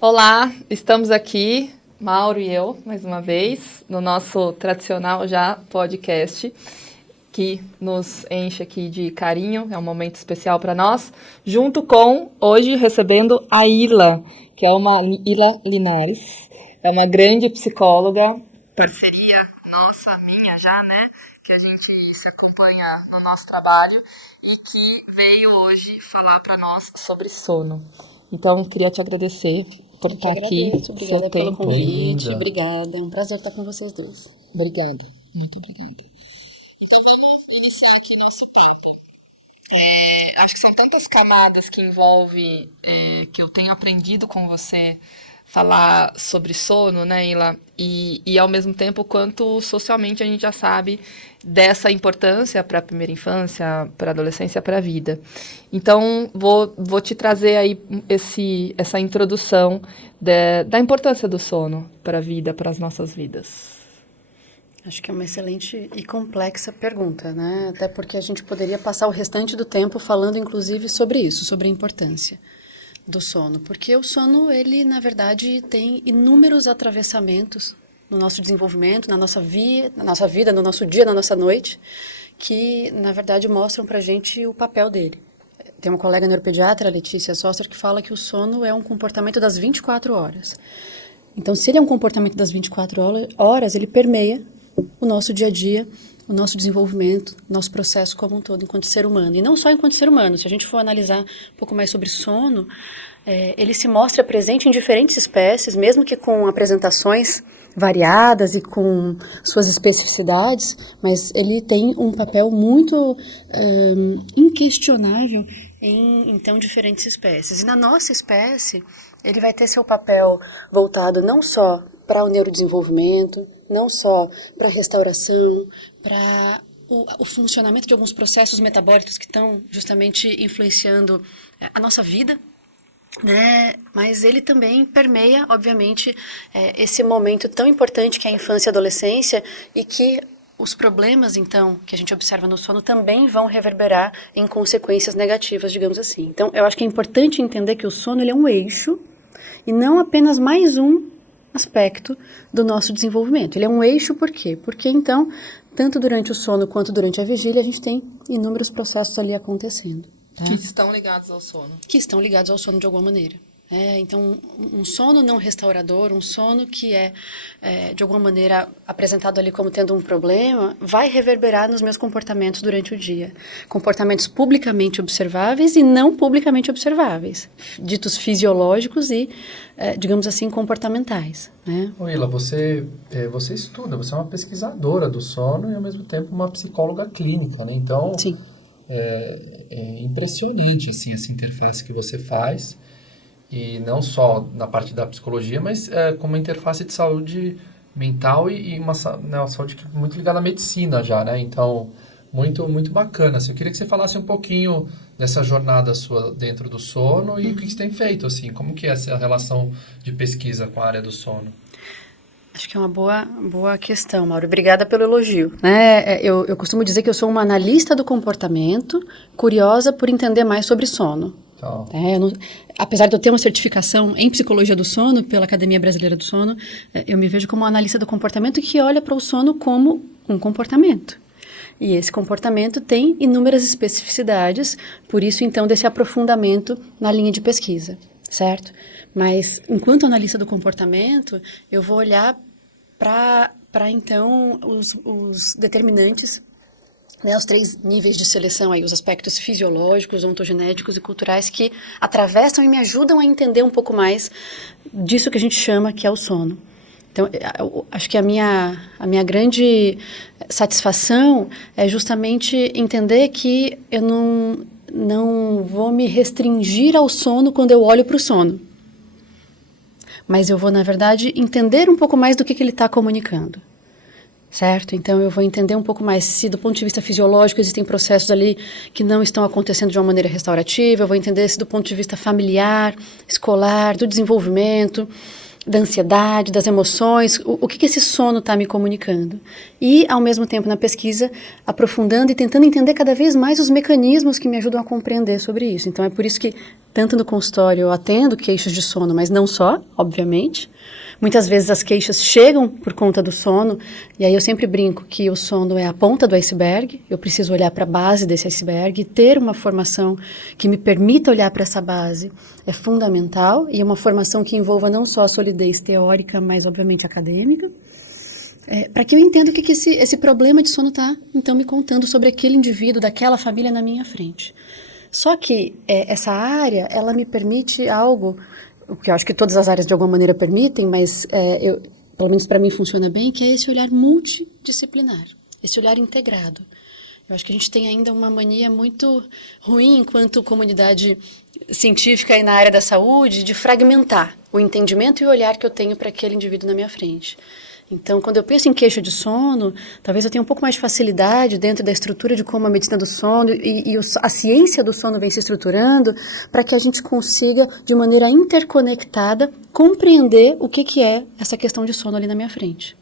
Olá, estamos aqui, Mauro e eu, mais uma vez, no nosso tradicional já podcast, que nos enche aqui de carinho, é um momento especial para nós, junto com, hoje, recebendo a Ila, que é uma Ila Linares, é uma grande psicóloga, parceria nossa, minha já, né, que a gente se acompanha no nosso trabalho e que veio hoje falar para nós sobre sono. Então, queria te agradecer por estar aqui. Obrigada pelo convite. Obrigada. É um prazer estar com vocês dois. Obrigada. Muito obrigada. Então, vamos iniciar aqui nosso papo. Acho que são tantas camadas que envolve, que eu tenho aprendido com você falar sobre sono, né, Ila? E ao mesmo tempo, quanto socialmente a gente já sabe dessa importância para a primeira infância, para a adolescência, para a vida. Então, vou te trazer aí essa introdução da importância do sono para a vida, para as nossas vidas. Acho que é uma excelente e complexa pergunta, né? Até porque a gente poderia passar o restante do tempo falando, inclusive, sobre isso, sobre a importância do sono. Porque o sono, ele, na verdade, tem inúmeros atravessamentos no nosso desenvolvimento, na nossa vida, no nosso dia, na nossa noite, que, na verdade, mostram pra gente o papel dele. Tem uma colega neuropediatra, a Letícia Sosser, que fala que o sono é um comportamento das 24 horas. Então, se ele é um comportamento das 24 horas, ele permeia o nosso dia a dia, o nosso desenvolvimento, o nosso processo como um todo, enquanto ser humano. E não só enquanto ser humano. Se a gente for analisar um pouco mais sobre sono, ele se mostra presente em diferentes espécies, mesmo que com apresentações variadas e com suas especificidades, mas ele tem um papel muito inquestionável em, então, diferentes espécies. E na nossa espécie, ele vai ter seu papel voltado não só para o neurodesenvolvimento, não só para a restauração, para o funcionamento de alguns processos metabólicos que estão justamente influenciando a nossa vida, né? Mas ele também permeia, obviamente, esse momento tão importante que é a infância e a adolescência e que os problemas, então, que a gente observa no sono também vão reverberar em consequências negativas, digamos assim. Então, eu acho que é importante entender que o sono ele é um eixo e não apenas mais um aspecto do nosso desenvolvimento. Ele é um eixo por quê? Porque, então, tanto durante o sono quanto durante a vigília, a gente tem inúmeros processos ali acontecendo. Tá? Que estão ligados ao sono. Que estão ligados ao sono de alguma maneira. Então, um sono não restaurador, um sono que de alguma maneira, apresentado ali como tendo um problema, vai reverberar nos meus comportamentos durante o dia. Comportamentos publicamente observáveis e não publicamente observáveis, ditos fisiológicos e, digamos assim, comportamentais. Né? Ô Ila, você estuda, você é uma pesquisadora do sono e, ao mesmo tempo, uma psicóloga clínica, né? Então, sim. É impressionante, sim, essa interface que você faz. E não só na parte da psicologia, mas como uma interface de saúde mental e uma saúde muito ligada à medicina já, né? Então, muito, muito bacana. Assim, eu queria que você falasse um pouquinho dessa jornada sua dentro do sono e o que você tem feito, assim. Como que é essa relação de pesquisa com a área do sono? Acho que é uma boa questão, Mauro. Obrigada pelo elogio. Né? Eu costumo dizer que eu sou uma analista do comportamento, curiosa por entender mais sobre sono. Então. Apesar de eu ter uma certificação em psicologia do sono pela Academia Brasileira do Sono, eu me vejo como uma analista do comportamento que olha para o sono como um comportamento. E esse comportamento tem inúmeras especificidades, por isso, então, desse aprofundamento na linha de pesquisa, certo? Mas, enquanto analista do comportamento, eu vou olhar para então, os determinantes, né, os 3 níveis de seleção, aí, os aspectos fisiológicos, ontogenéticos e culturais que atravessam e me ajudam a entender um pouco mais disso que a gente chama que é o sono. Então, acho que a minha grande satisfação é justamente entender que eu não vou me restringir ao sono quando eu olho para o sono. Mas eu vou, na verdade, entender um pouco mais do que ele está comunicando. Certo? Então, eu vou entender um pouco mais se, do ponto de vista fisiológico, existem processos ali que não estão acontecendo de uma maneira restaurativa. Eu vou entender se, do ponto de vista familiar, escolar, do desenvolvimento, da ansiedade, das emoções, o que esse sono está me comunicando. E, ao mesmo tempo, na pesquisa, aprofundando e tentando entender cada vez mais os mecanismos que me ajudam a compreender sobre isso. Então, é por isso que tanto no consultório eu atendo queixas de sono, mas não só, obviamente. Muitas vezes as queixas chegam por conta do sono, e aí eu sempre brinco que o sono é a ponta do iceberg, eu preciso olhar para a base desse iceberg, e ter uma formação que me permita olhar para essa base é fundamental, e uma formação que envolva não só a solidez teórica, mas obviamente acadêmica, para que eu entenda o que esse problema de sono está, então, me contando sobre aquele indivíduo, daquela família na minha frente. Só que essa área, ela me permite algo, o que eu acho que todas as áreas de alguma maneira permitem, mas pelo menos para mim funciona bem, que é esse olhar multidisciplinar, esse olhar integrado. Eu acho que a gente tem ainda uma mania muito ruim enquanto comunidade científica e na área da saúde de fragmentar o entendimento e o olhar que eu tenho para aquele indivíduo na minha frente. Então, quando eu penso em queixa de sono, talvez eu tenha um pouco mais de facilidade dentro da estrutura de como a medicina do sono e a ciência do sono vem se estruturando para que a gente consiga, de maneira interconectada, compreender o que é essa questão de sono ali na minha frente.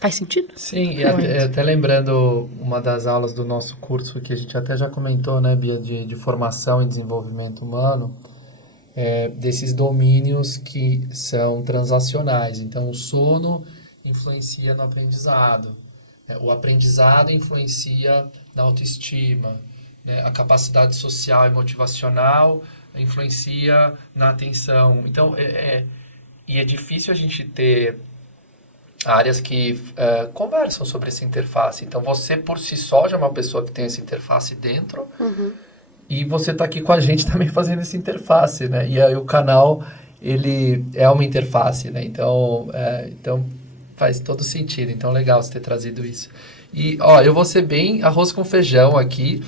Faz sentido? Sim, e até lembrando uma das aulas do nosso curso, que a gente até já comentou, né, Bia, de formação e desenvolvimento humano, desses domínios que são transacionais. Então, o sono influencia no aprendizado, o aprendizado influencia na autoestima, né? A capacidade social e motivacional influencia na atenção. Então, e é difícil a gente ter áreas que conversam sobre essa interface. Então, você por si só já é uma pessoa que tem essa interface dentro, e você está aqui com a gente também fazendo essa interface, né? E aí o canal, ele é uma interface, né? Então faz todo sentido. Então, legal você ter trazido isso. E, eu vou ser bem arroz com feijão aqui,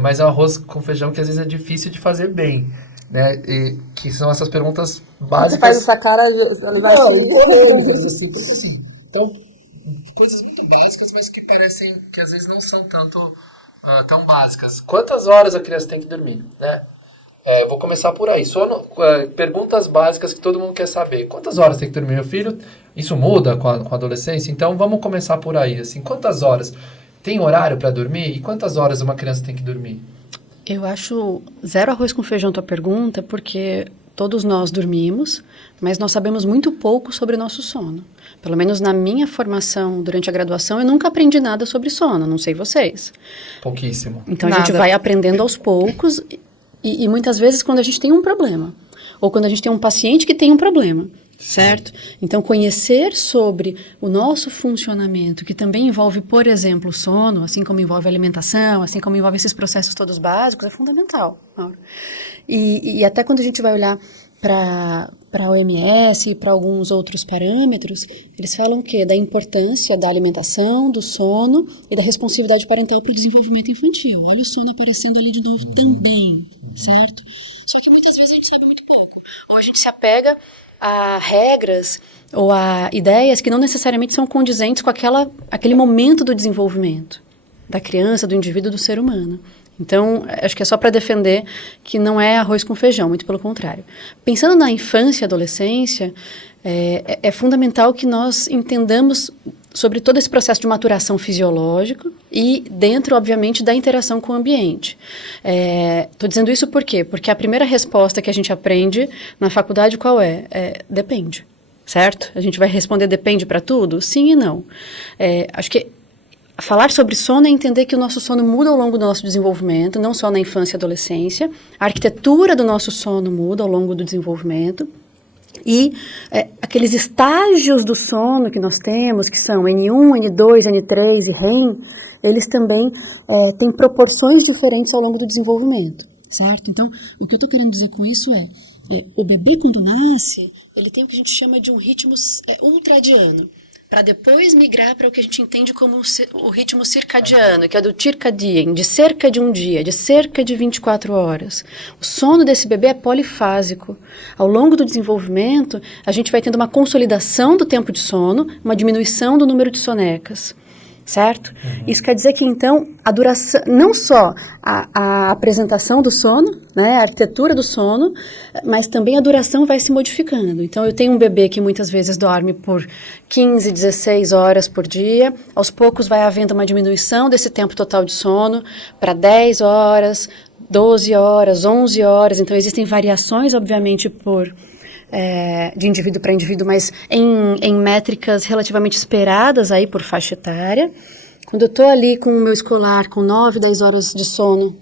mas é um arroz com feijão que às vezes é difícil de fazer bem, né? E, que são essas perguntas básicas. Você faz essa cara, ele vai assim, porque assim, então, coisas muito básicas, mas que parecem que às vezes não são tão básicas. Quantas horas a criança tem que dormir, né? Vou começar por aí. Perguntas básicas que todo mundo quer saber. Quantas horas tem que dormir meu filho? Isso muda com a adolescência? Então, vamos começar por aí. Assim, quantas horas? Tem horário para dormir? E quantas horas uma criança tem que dormir? Eu acho zero arroz com feijão tua pergunta, porque todos nós dormimos, mas nós sabemos muito pouco sobre o nosso sono. Pelo menos na minha formação durante a graduação, eu nunca aprendi nada sobre sono, não sei vocês. Pouquíssimo. Então, a gente vai aprendendo aos poucos e muitas vezes quando a gente tem um problema, ou quando a gente tem um paciente que tem um problema, certo? Então, conhecer sobre o nosso funcionamento, que também envolve, por exemplo, o sono, assim como envolve a alimentação, assim como envolve esses processos todos básicos, é fundamental, Mauro. E até quando a gente vai olhar para a OMS e para alguns outros parâmetros, eles falam o quê? Da importância da alimentação, do sono e da responsividade parental para o desenvolvimento infantil. Olha o sono aparecendo ali de novo também, certo? Só que muitas vezes a gente sabe muito pouco. Ou a gente se apega a regras ou a ideias que não necessariamente são condizentes com aquele momento do desenvolvimento da criança, do indivíduo, do ser humano. Então, acho que é só para defender que não é arroz com feijão, muito pelo contrário. Pensando na infância e adolescência, é fundamental que nós entendamos sobre todo esse processo de maturação fisiológico e dentro, obviamente, da interação com o ambiente. Estou dizendo isso por quê? Porque a primeira resposta que a gente aprende na faculdade qual é? Depende, certo? A gente vai responder depende para tudo? Sim e não. Acho que falar sobre sono é entender que o nosso sono muda ao longo do nosso desenvolvimento, não só na infância e adolescência. A arquitetura do nosso sono muda ao longo do desenvolvimento. E aqueles estágios do sono que nós temos, que são N1, N2, N3 e REM, eles também têm proporções diferentes ao longo do desenvolvimento, certo? Então, o que eu estou querendo dizer com isso o bebê quando nasce, ele tem o que a gente chama de um ritmo ultradiano, para depois migrar para o que a gente entende como o ritmo circadiano, que é do circadian, de cerca de um dia, de cerca de 24 horas. O sono desse bebê é polifásico. Ao longo do desenvolvimento, a gente vai tendo uma consolidação do tempo de sono, uma diminuição do número de sonecas. Certo? Isso quer dizer que, então, a duração, não só a apresentação do sono, né, a arquitetura do sono, mas também a duração vai se modificando. Então, eu tenho um bebê que muitas vezes dorme por 15, 16 horas por dia, aos poucos vai havendo uma diminuição desse tempo total de sono para 10 horas, 12 horas, 11 horas. Então, existem variações, obviamente, de indivíduo para indivíduo, mas em métricas relativamente esperadas aí por faixa etária. Quando eu estou ali com o meu escolar com 9, 10 horas de sono,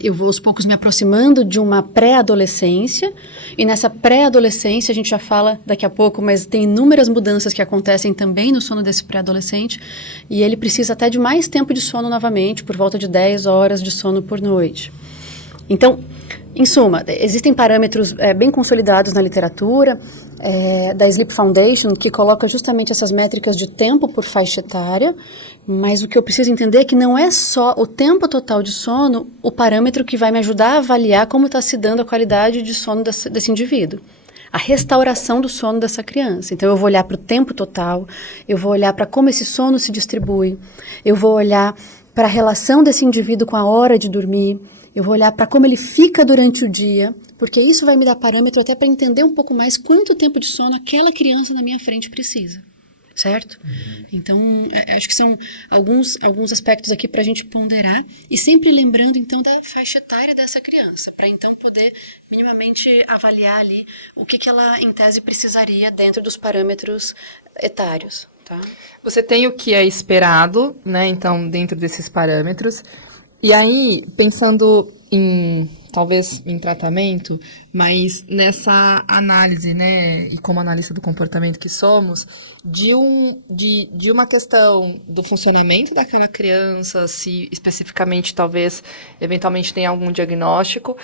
eu vou aos poucos me aproximando de uma pré-adolescência, e nessa pré-adolescência, a gente já fala daqui a pouco, mas tem inúmeras mudanças que acontecem também no sono desse pré-adolescente, e ele precisa até de mais tempo de sono novamente, por volta de 10 horas de sono por noite. Então, em suma, existem parâmetros bem consolidados na literatura, da Sleep Foundation, que coloca justamente essas métricas de tempo por faixa etária, mas o que eu preciso entender é que não é só o tempo total de sono o parâmetro que vai me ajudar a avaliar como está se dando a qualidade de sono desse indivíduo. A restauração do sono dessa criança. Então, eu vou olhar para o tempo total, eu vou olhar para como esse sono se distribui, eu vou olhar para a relação desse indivíduo com a hora de dormir, eu vou olhar para como ele fica durante o dia, porque isso vai me dar parâmetro até para entender um pouco mais quanto tempo de sono aquela criança na minha frente precisa, certo? Então, acho que são alguns aspectos aqui para a gente ponderar, e sempre lembrando, então, da faixa etária dessa criança, para então poder minimamente avaliar ali o que ela, em tese, precisaria dentro dos parâmetros etários, tá? Você tem o que é esperado, né, então, dentro desses parâmetros. E aí, pensando talvez em tratamento, mas nessa análise, né, e como analista do comportamento que somos, de uma questão do funcionamento daquela criança, se especificamente, talvez, eventualmente tenha algum diagnóstico,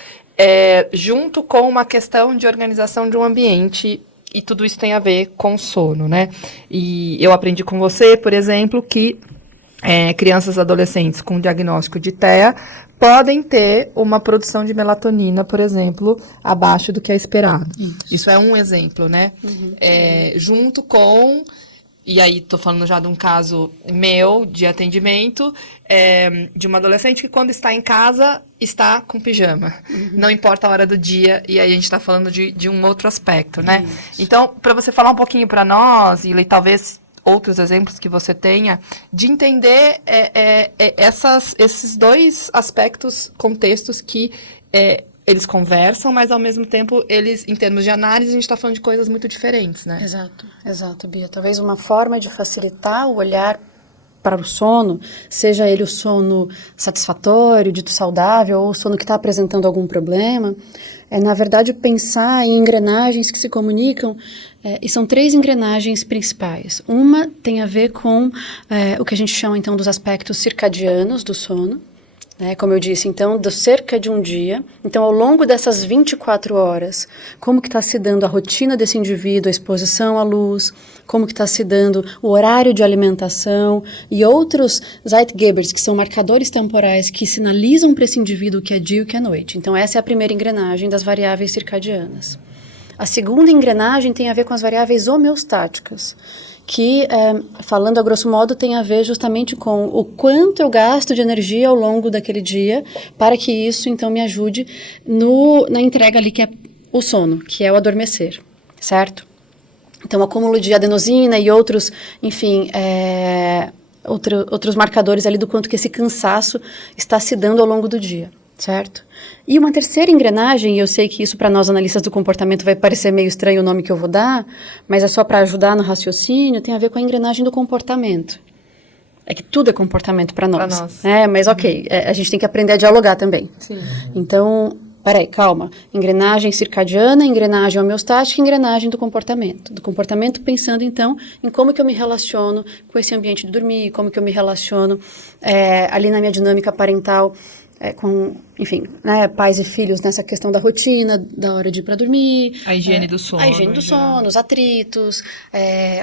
junto com uma questão de organização de um ambiente, e tudo isso tem a ver com sono, né? E eu aprendi com você, por exemplo, que crianças e adolescentes com diagnóstico de TEA podem ter uma produção de melatonina, por exemplo, abaixo do que é esperado. Isso é um exemplo, né? Junto com... E aí, estou falando já de um caso meu, de atendimento, de uma adolescente que, quando está em casa, está com pijama. Não importa a hora do dia, e aí a gente está falando de um outro aspecto, né? Isso. Então, para você falar um pouquinho para nós, e talvez outros exemplos que você tenha, de entender esses dois aspectos, contextos que eles conversam, mas ao mesmo tempo, eles, em termos de análise, a gente está falando de coisas muito diferentes, né? Exato, Bia. Talvez uma forma de facilitar o olhar para o sono, seja ele o sono satisfatório, dito saudável, ou o sono que está apresentando algum problema, na verdade, pensar em engrenagens que se comunicam, e são 3 engrenagens principais. Uma tem a ver com o que a gente chama, então, dos aspectos circadianos do sono, né? Como eu disse, então, cerca de um dia. Então, ao longo dessas 24 horas, como que está se dando a rotina desse indivíduo, a exposição à luz, como que está se dando o horário de alimentação e outros Zeitgebers, que são marcadores temporais que sinalizam para esse indivíduo o que é dia e o que é noite. Então, essa é a primeira engrenagem das variáveis circadianas. A segunda engrenagem tem a ver com as variáveis homeostáticas, que, falando a grosso modo, tem a ver justamente com o quanto eu gasto de energia ao longo daquele dia, para que isso, então, me ajude na entrega ali, que é o sono, que é o adormecer, certo? Então, acúmulo de adenosina e outros, enfim, outros marcadores ali do quanto que esse cansaço está se dando ao longo do dia, certo? E uma terceira engrenagem, e eu sei que isso para nós analistas do comportamento vai parecer meio estranho o nome que eu vou dar, mas é só para ajudar no raciocínio, tem a ver com a engrenagem do comportamento. É que tudo é comportamento para nós. Mas ok, a gente tem que aprender a dialogar também. Sim. Então, peraí, calma. Engrenagem circadiana, engrenagem homeostática, engrenagem do comportamento. Do comportamento pensando, então, em como que eu me relaciono com esse ambiente de dormir, como que eu me relaciono ali na minha dinâmica parental, com, enfim, né, pais e filhos nessa questão da rotina, da hora de ir para dormir. A higiene do sono. A higiene do sono, os atritos,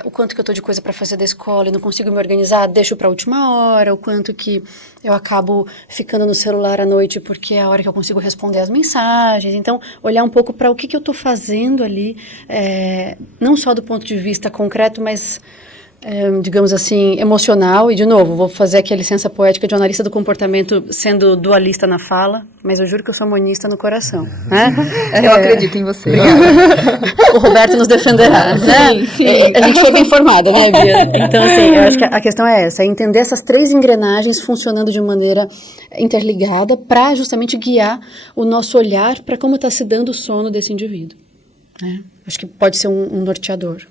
o quanto que eu estou de coisa para fazer da escola e não consigo me organizar, deixo para a última hora, o quanto que eu acabo ficando no celular à noite porque é a hora que eu consigo responder as mensagens. Então, olhar um pouco para o que eu estou fazendo ali, não só do ponto de vista concreto, mas digamos assim, emocional, e de novo, vou fazer aqui a licença poética de um analista do comportamento sendo dualista na fala, mas eu juro que eu sou monista no coração. Né? Eu acredito em você. O Roberto nos defenderá. Né? Sim. A gente foi bem formada, né, Bia? Então, assim, eu acho que a questão é essa, é entender essas 3 engrenagens funcionando de maneira interligada para justamente guiar o nosso olhar para como está se dando o sono desse indivíduo. Né? Acho que pode ser um norteador.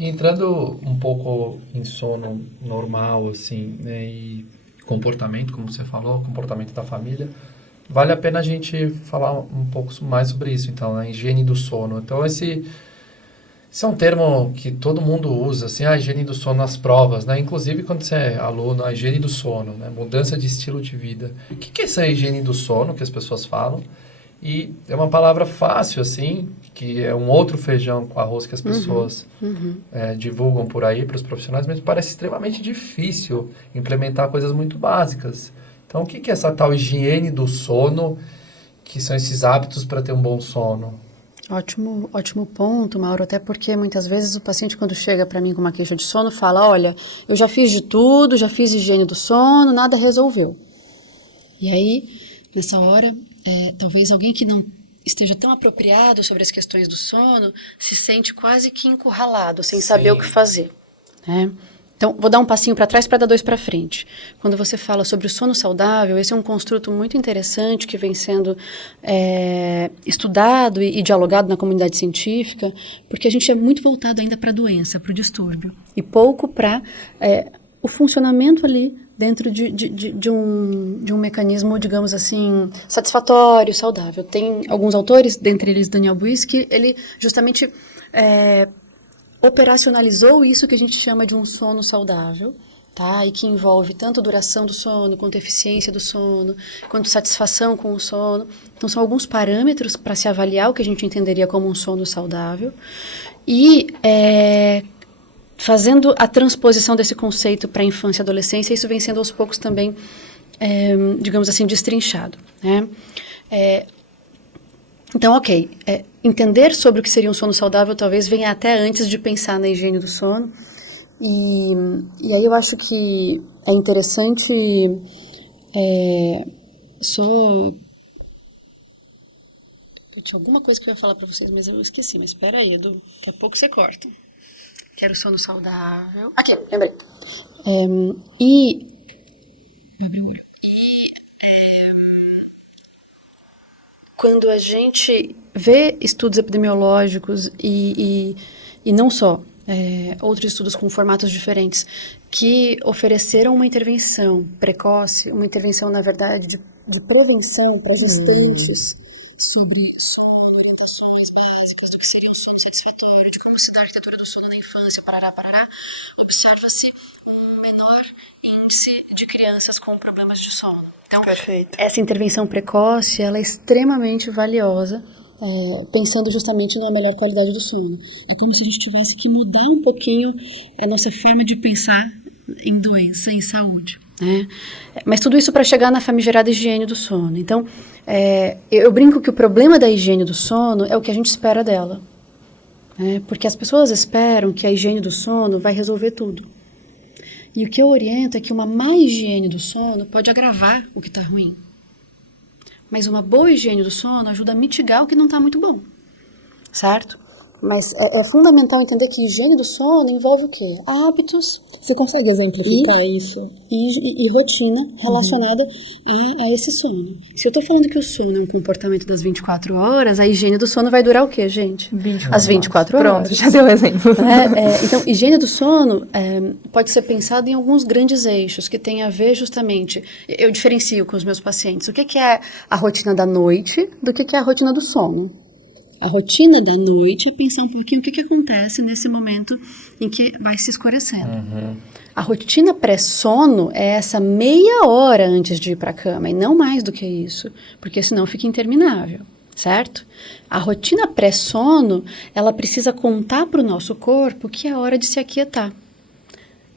E entrando um pouco em sono normal, assim, né, e comportamento, como você falou, comportamento da família, vale a pena a gente falar um pouco mais sobre isso, então, a higiene do sono. Então, esse é um termo que todo mundo usa, assim, a higiene do sono nas provas, né? Inclusive, quando você é aluno, a higiene do sono, né? Mudança de estilo de vida. O que é essa higiene do sono que as pessoas falam? E é uma palavra fácil, assim, que é um outro feijão com arroz que as pessoas divulgam por aí para os profissionais, mas parece extremamente difícil implementar coisas muito básicas. Então, o que é essa tal higiene do sono, que são esses hábitos para ter um bom sono? Ótimo ponto, Mauro, até porque muitas vezes o paciente, quando chega para mim com uma queixa de sono, fala, olha, eu já fiz de tudo, já fiz higiene do sono, nada resolveu. E aí, nessa hora, talvez alguém que não esteja tão apropriado sobre as questões do sono se sente quase que encurralado, sem saber o que fazer. Né? Então, vou dar um passinho para trás para dar 2 para frente. Quando você fala sobre o sono saudável, esse é um construto muito interessante que vem sendo estudado e dialogado na comunidade científica, porque a gente é muito voltado ainda para a doença, para o distúrbio, e pouco para o funcionamento ali dentro de um mecanismo, digamos assim, satisfatório, saudável. Tem alguns autores, dentre eles Daniel Buies, que ele justamente operacionalizou isso que a gente chama de um sono saudável, tá? E que envolve tanto duração do sono, quanto eficiência do sono, quanto satisfação com o sono. Então, são alguns parâmetros para se avaliar o que a gente entenderia como um sono saudável. E fazendo a transposição desse conceito para a infância e adolescência, isso vem sendo aos poucos também, digamos assim, destrinchado. Né? Então, ok, entender sobre o que seria um sono saudável talvez venha até antes de pensar na higiene do sono. E aí eu acho que é interessante, tinha alguma coisa que eu ia falar para vocês, mas eu esqueci, mas espera aí, Edu, daqui a pouco você corta. Quero sono saudável. Aqui, lembrei. Quando a gente vê estudos epidemiológicos e não só, outros estudos com formatos diferentes, que ofereceram uma intervenção precoce, uma intervenção, na verdade, de prevenção para gestantes sobre sono, orientações básicas do que seria um sono satisfatório, de como se dá a arquitetura do sono na infância, parará, observa-se um menor índice de crianças com problemas de sono. Então, perfeito. Essa intervenção precoce, ela é extremamente valiosa, pensando justamente numa melhor qualidade do sono. É como se a gente tivesse que mudar um pouquinho a nossa forma de pensar em doença, em saúde. Né? Mas tudo isso para chegar na famigerada higiene do sono. Então, eu brinco que o problema da higiene do sono é o que a gente espera dela. Porque as pessoas esperam que a higiene do sono vai resolver tudo. E o que eu oriento é que uma má higiene do sono pode agravar o que está ruim. Mas uma boa higiene do sono ajuda a mitigar o que não está muito bom. Certo? Mas é fundamental entender que higiene do sono envolve o quê? Hábitos. Você consegue exemplificar isso? E rotina relacionada a esse sono. Se eu estou falando que o sono é um comportamento das 24 horas, a higiene do sono vai durar o quê, gente? 24 As 24 horas. Pronto, já deu um exemplo. Então, higiene do sono pode ser pensado em alguns grandes eixos que tem a ver justamente... Eu diferencio com os meus pacientes o que é a rotina da noite do que é a rotina do sono. A rotina da noite é pensar um pouquinho o que acontece nesse momento em que vai se escurecendo. A rotina pré-sono é essa meia hora antes de ir para a cama, e não mais do que isso, porque senão fica interminável, certo? A rotina pré-sono, ela precisa contar para o nosso corpo que é a hora de se aquietar.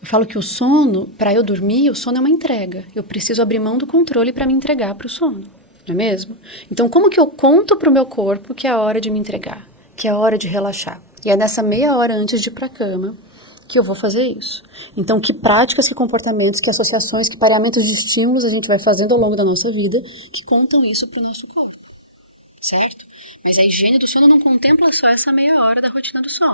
Eu falo que o sono, para eu dormir, o sono é uma entrega. Eu preciso abrir mão do controle para me entregar para o sono. Não é mesmo? Então, como que eu conto para o meu corpo que é a hora de me entregar, que é a hora de relaxar? E é nessa meia hora antes de ir para a cama que eu vou fazer isso. Então, que práticas, que comportamentos, que associações, que pareamentos de estímulos a gente vai fazendo ao longo da nossa vida que contam isso para o nosso corpo, certo? Mas a higiene do sono não contempla só essa meia hora da rotina do sono.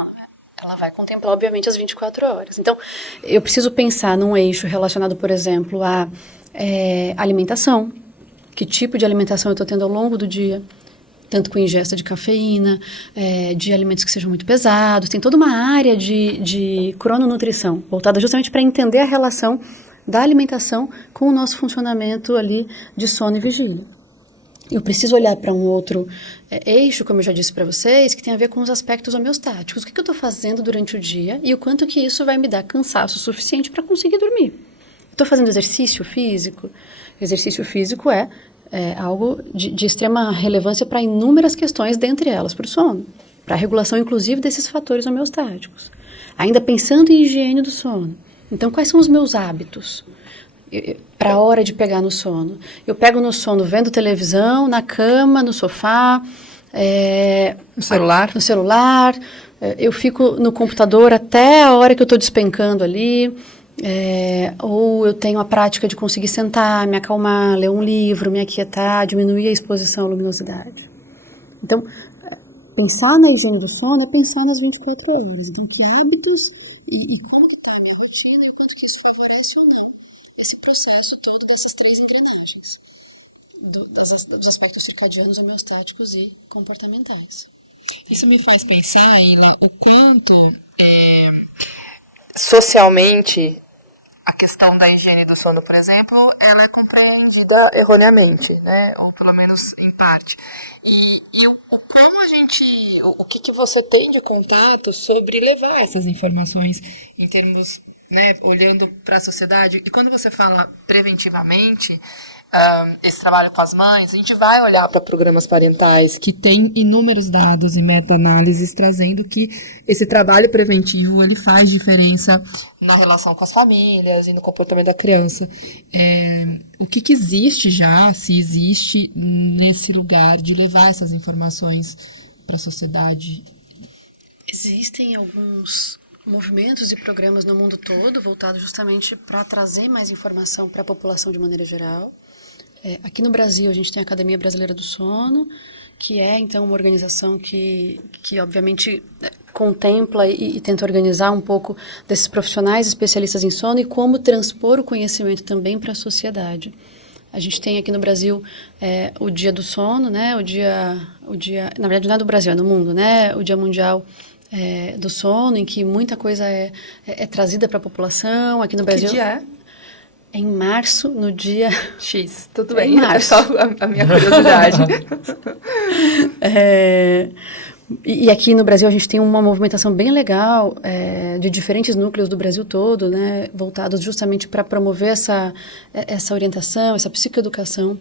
Ela vai contemplar, obviamente, as 24 horas. Então, eu preciso pensar num eixo relacionado, por exemplo, à alimentação. Que tipo de alimentação eu estou tendo ao longo do dia? Tanto com ingesta de cafeína, de alimentos que sejam muito pesados. Tem toda uma área de crononutrição, voltada justamente para entender a relação da alimentação com o nosso funcionamento ali de sono e vigília. Eu preciso olhar para um outro eixo, como eu já disse para vocês, que tem a ver com os aspectos homeostáticos. O que eu estou fazendo durante o dia e o quanto que isso vai me dar cansaço suficiente para conseguir dormir. Estou fazendo exercício físico? Exercício físico é algo de extrema relevância para inúmeras questões, dentre elas para o sono, para a regulação, inclusive, desses fatores homeostáticos. Ainda pensando em higiene do sono. Então, quais são os meus hábitos para a hora de pegar no sono? Eu pego no sono vendo televisão, na cama, no sofá, no celular. No celular. Eu fico no computador até a hora que eu estou despencando ali. Ou eu tenho a prática de conseguir sentar, me acalmar, ler um livro, me aquietar, diminuir a exposição à luminosidade. Então, pensar na higiene do sono é pensar nas 24 horas. Então, que hábitos e como que está a minha rotina e o quanto que isso favorece ou não esse processo todo dessas três engrenagens, dos aspectos circadianos, homeostáticos e comportamentais. Isso me faz pensar, Aina, o quanto socialmente a questão da higiene do sono, por exemplo, ela é compreendida erroneamente, né? Ou pelo menos em parte. E o que você tem de contato sobre levar essas informações em termos, né, olhando para a sociedade? E quando você fala preventivamente, esse trabalho com as mães, a gente vai olhar para programas parentais que tem inúmeros dados e meta-análises trazendo que esse trabalho preventivo ele faz diferença na relação com as famílias e no comportamento da criança. O que existe já, se existe, nesse lugar de levar essas informações para a sociedade? Existem alguns movimentos e programas no mundo todo voltados justamente para trazer mais informação para a população de maneira geral. Aqui no Brasil, a gente tem a Academia Brasileira do Sono, que é, então, uma organização que obviamente, contempla e tenta organizar um pouco desses profissionais especialistas em sono e como transpor o conhecimento também para a sociedade. A gente tem aqui no Brasil o Dia do Sono, né? O dia, na verdade, não é do Brasil, é no mundo, né? O Dia Mundial do Sono, em que muita coisa é trazida para a população. Aqui no Brasil. Que dia é? Em março, no dia X, tudo bem, em março. É só a minha curiosidade. E aqui no Brasil a gente tem uma movimentação bem legal de diferentes núcleos do Brasil todo, né, voltados justamente para promover essa orientação, essa psicoeducação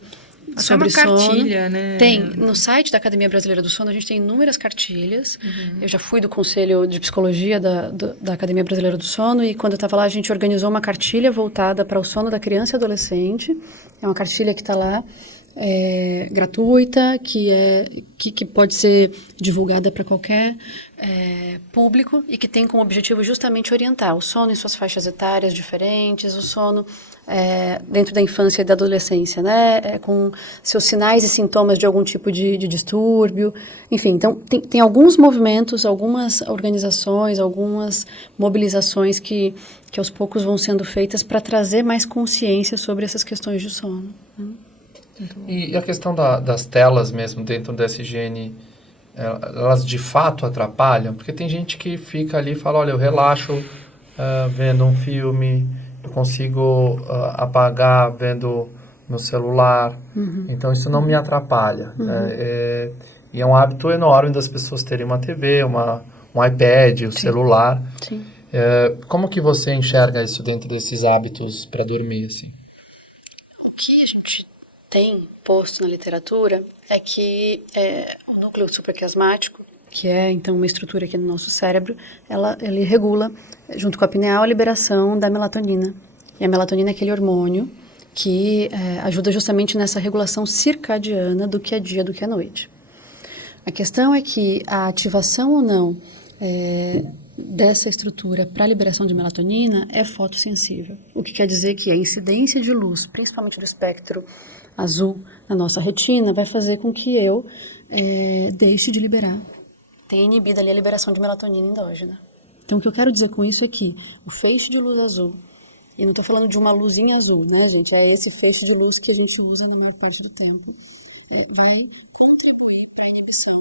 sobre sono. Uma cartilha, né? Tem. No site da Academia Brasileira do Sono, a gente tem inúmeras cartilhas. Eu já fui do Conselho de Psicologia da Academia Brasileira do Sono e quando eu estava lá, a gente organizou uma cartilha voltada para o sono da criança e adolescente. É uma cartilha que está lá, gratuita, que pode ser divulgada para qualquer público e que tem como objetivo justamente orientar o sono em suas faixas etárias diferentes, o sono dentro da infância e da adolescência, né, com seus sinais e sintomas de algum tipo de distúrbio, enfim, então tem alguns movimentos, algumas organizações, algumas mobilizações que aos poucos vão sendo feitas para trazer mais consciência sobre essas questões de sono. E a questão das telas mesmo dentro dessa higiene, elas de fato atrapalham? Porque tem gente que fica ali e fala, olha, eu relaxo vendo um filme, eu consigo apagar vendo no celular, então isso não me atrapalha. E é um hábito enorme das pessoas terem uma TV, um iPad, o celular. Sim. Como que você enxerga isso dentro desses hábitos para dormir, assim? O que a gente tem posto na literatura é que o núcleo supraquiasmático, que é então uma estrutura aqui no nosso cérebro, ele regula, junto com a pineal, a liberação da melatonina. E a melatonina é aquele hormônio que ajuda justamente nessa regulação circadiana do que é dia, do que é noite. A questão é que a ativação ou não dessa estrutura para a liberação de melatonina é fotossensível. O que quer dizer que a incidência de luz, principalmente do espectro azul na nossa retina, vai fazer com que eu deixe de liberar. Tenha inibido ali a liberação de melatonina endógena. Então, o que eu quero dizer com isso é que o feixe de luz azul, e não estou falando de uma luzinha azul, né, gente? É esse feixe de luz que a gente usa na maior parte do tempo. Vai contribuir para a inibição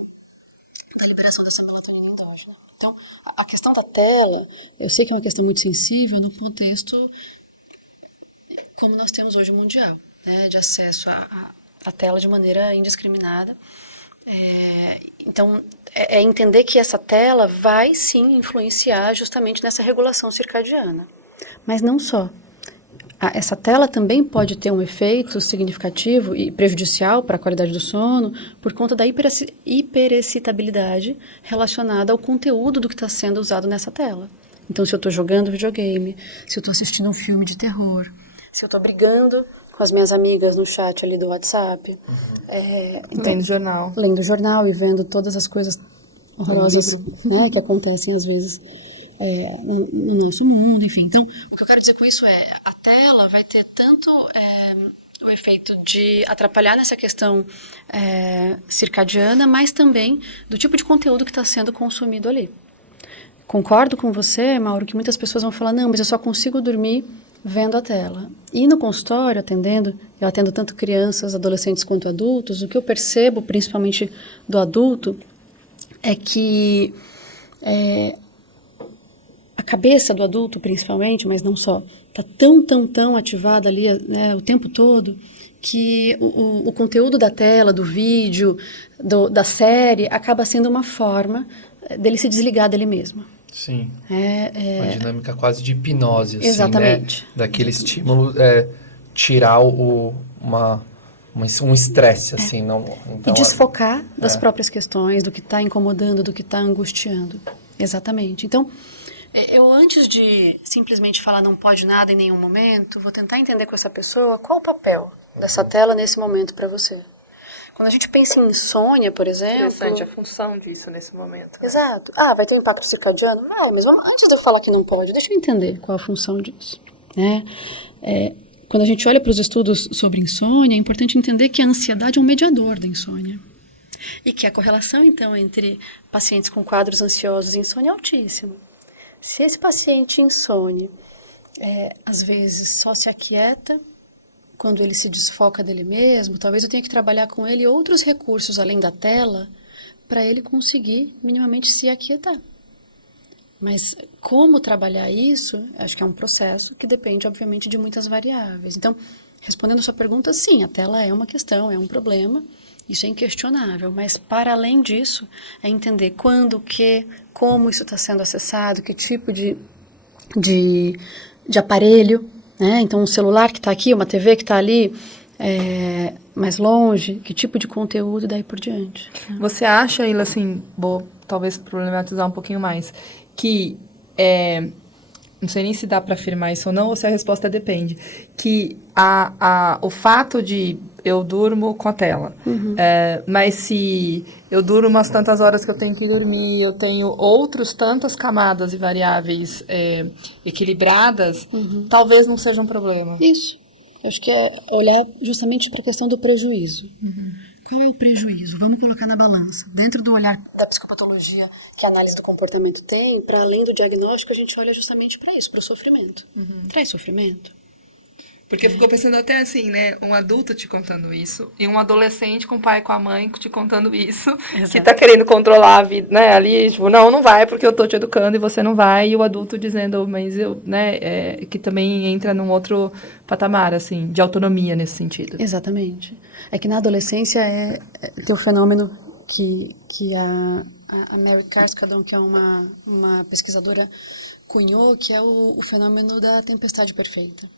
da liberação dessa melatonina endógena. Então, a questão da tela, eu sei que é uma questão muito sensível no contexto como nós temos hoje o mundial, né, de acesso à tela de maneira indiscriminada. Então, é entender que essa tela vai sim influenciar justamente nessa regulação circadiana. Mas não só. Essa tela também pode ter um efeito significativo e prejudicial para a qualidade do sono por conta da hiperexcitabilidade relacionada ao conteúdo do que está sendo usado nessa tela. Então, se eu estou jogando videogame, se eu estou assistindo um filme de terror, se eu estou brigando com as minhas amigas no chat ali do WhatsApp. Então, lendo jornal e vendo todas as coisas horrorosas, né, que acontecem às vezes no nosso mundo, enfim. Então, o que eu quero dizer com isso é, a tela vai ter tanto o efeito de atrapalhar nessa questão circadiana, mas também do tipo de conteúdo que está sendo consumido ali. Concordo com você, Mauro, que muitas pessoas vão falar, não, mas eu só consigo dormir vendo a tela. E no consultório, eu atendo tanto crianças, adolescentes quanto adultos, o que eu percebo, principalmente do adulto, é que a cabeça do adulto, principalmente, mas não só, está tão ativada ali, né, o tempo todo, que o conteúdo da tela, do vídeo, da série, acaba sendo uma forma dele se desligar dele mesmo. Sim. Uma dinâmica quase de hipnose, assim, exatamente. Né? Daquele estímulo, tirar um estresse, assim. Não, então, e desfocar das próprias questões, do que está incomodando, do que está angustiando. Exatamente. Então, eu antes de simplesmente falar não pode nada em nenhum momento, vou tentar entender com essa pessoa qual o papel dessa tela nesse momento para você. Quando a gente pensa em insônia, por exemplo... Interessante a função disso nesse momento. Né? Exato. Vai ter um impacto circadiano? Mas antes de eu falar que não pode, deixa eu entender qual a função disso. Né? Quando a gente olha para os estudos sobre insônia, é importante entender que a ansiedade é um mediador da insônia. E que a correlação, então, entre pacientes com quadros ansiosos e insônia é altíssima. Se esse paciente insone, às vezes só se aquieta, quando ele se desfoca dele mesmo, talvez eu tenha que trabalhar com ele outros recursos além da tela para ele conseguir minimamente se aquietar. Mas como trabalhar isso, acho que é um processo que depende, obviamente, de muitas variáveis. Então, respondendo a sua pergunta, sim, a tela é uma questão, é um problema, isso é inquestionável, mas para além disso, é entender quando, como isso está sendo acessado, que tipo de aparelho, né? Então, um celular que está aqui, uma TV que está ali, mais longe, que tipo de conteúdo e daí por diante. Você acha, Ila, assim, vou talvez problematizar um pouquinho mais, que, não sei nem se dá para afirmar isso ou não, ou se a resposta depende, que o fato de eu durmo com a tela, mas se eu durmo umas tantas horas que eu tenho que dormir, eu tenho tantas camadas e variáveis equilibradas, talvez não seja um problema. Isso. Eu acho que é olhar justamente para a questão do prejuízo. Qual é o prejuízo? Vamos colocar na balança. Dentro do olhar da psicopatologia que a análise do comportamento tem, para além do diagnóstico, a gente olha justamente para isso, para o sofrimento. Traz sofrimento? Porque ficou pensando até assim, né? Um adulto te contando isso e um adolescente com o pai e com a mãe te contando isso. Exato. Que tá querendo controlar a vida, né? Ali, tipo, não vai porque eu tô te educando e você não vai. E o adulto dizendo, mas eu, né? Que também entra num outro patamar, assim, de autonomia nesse sentido. Exatamente. É que na adolescência tem o fenômeno que a Mary Carskadon, que é uma pesquisadora, cunhou, que é o fenômeno da tempestade perfeita.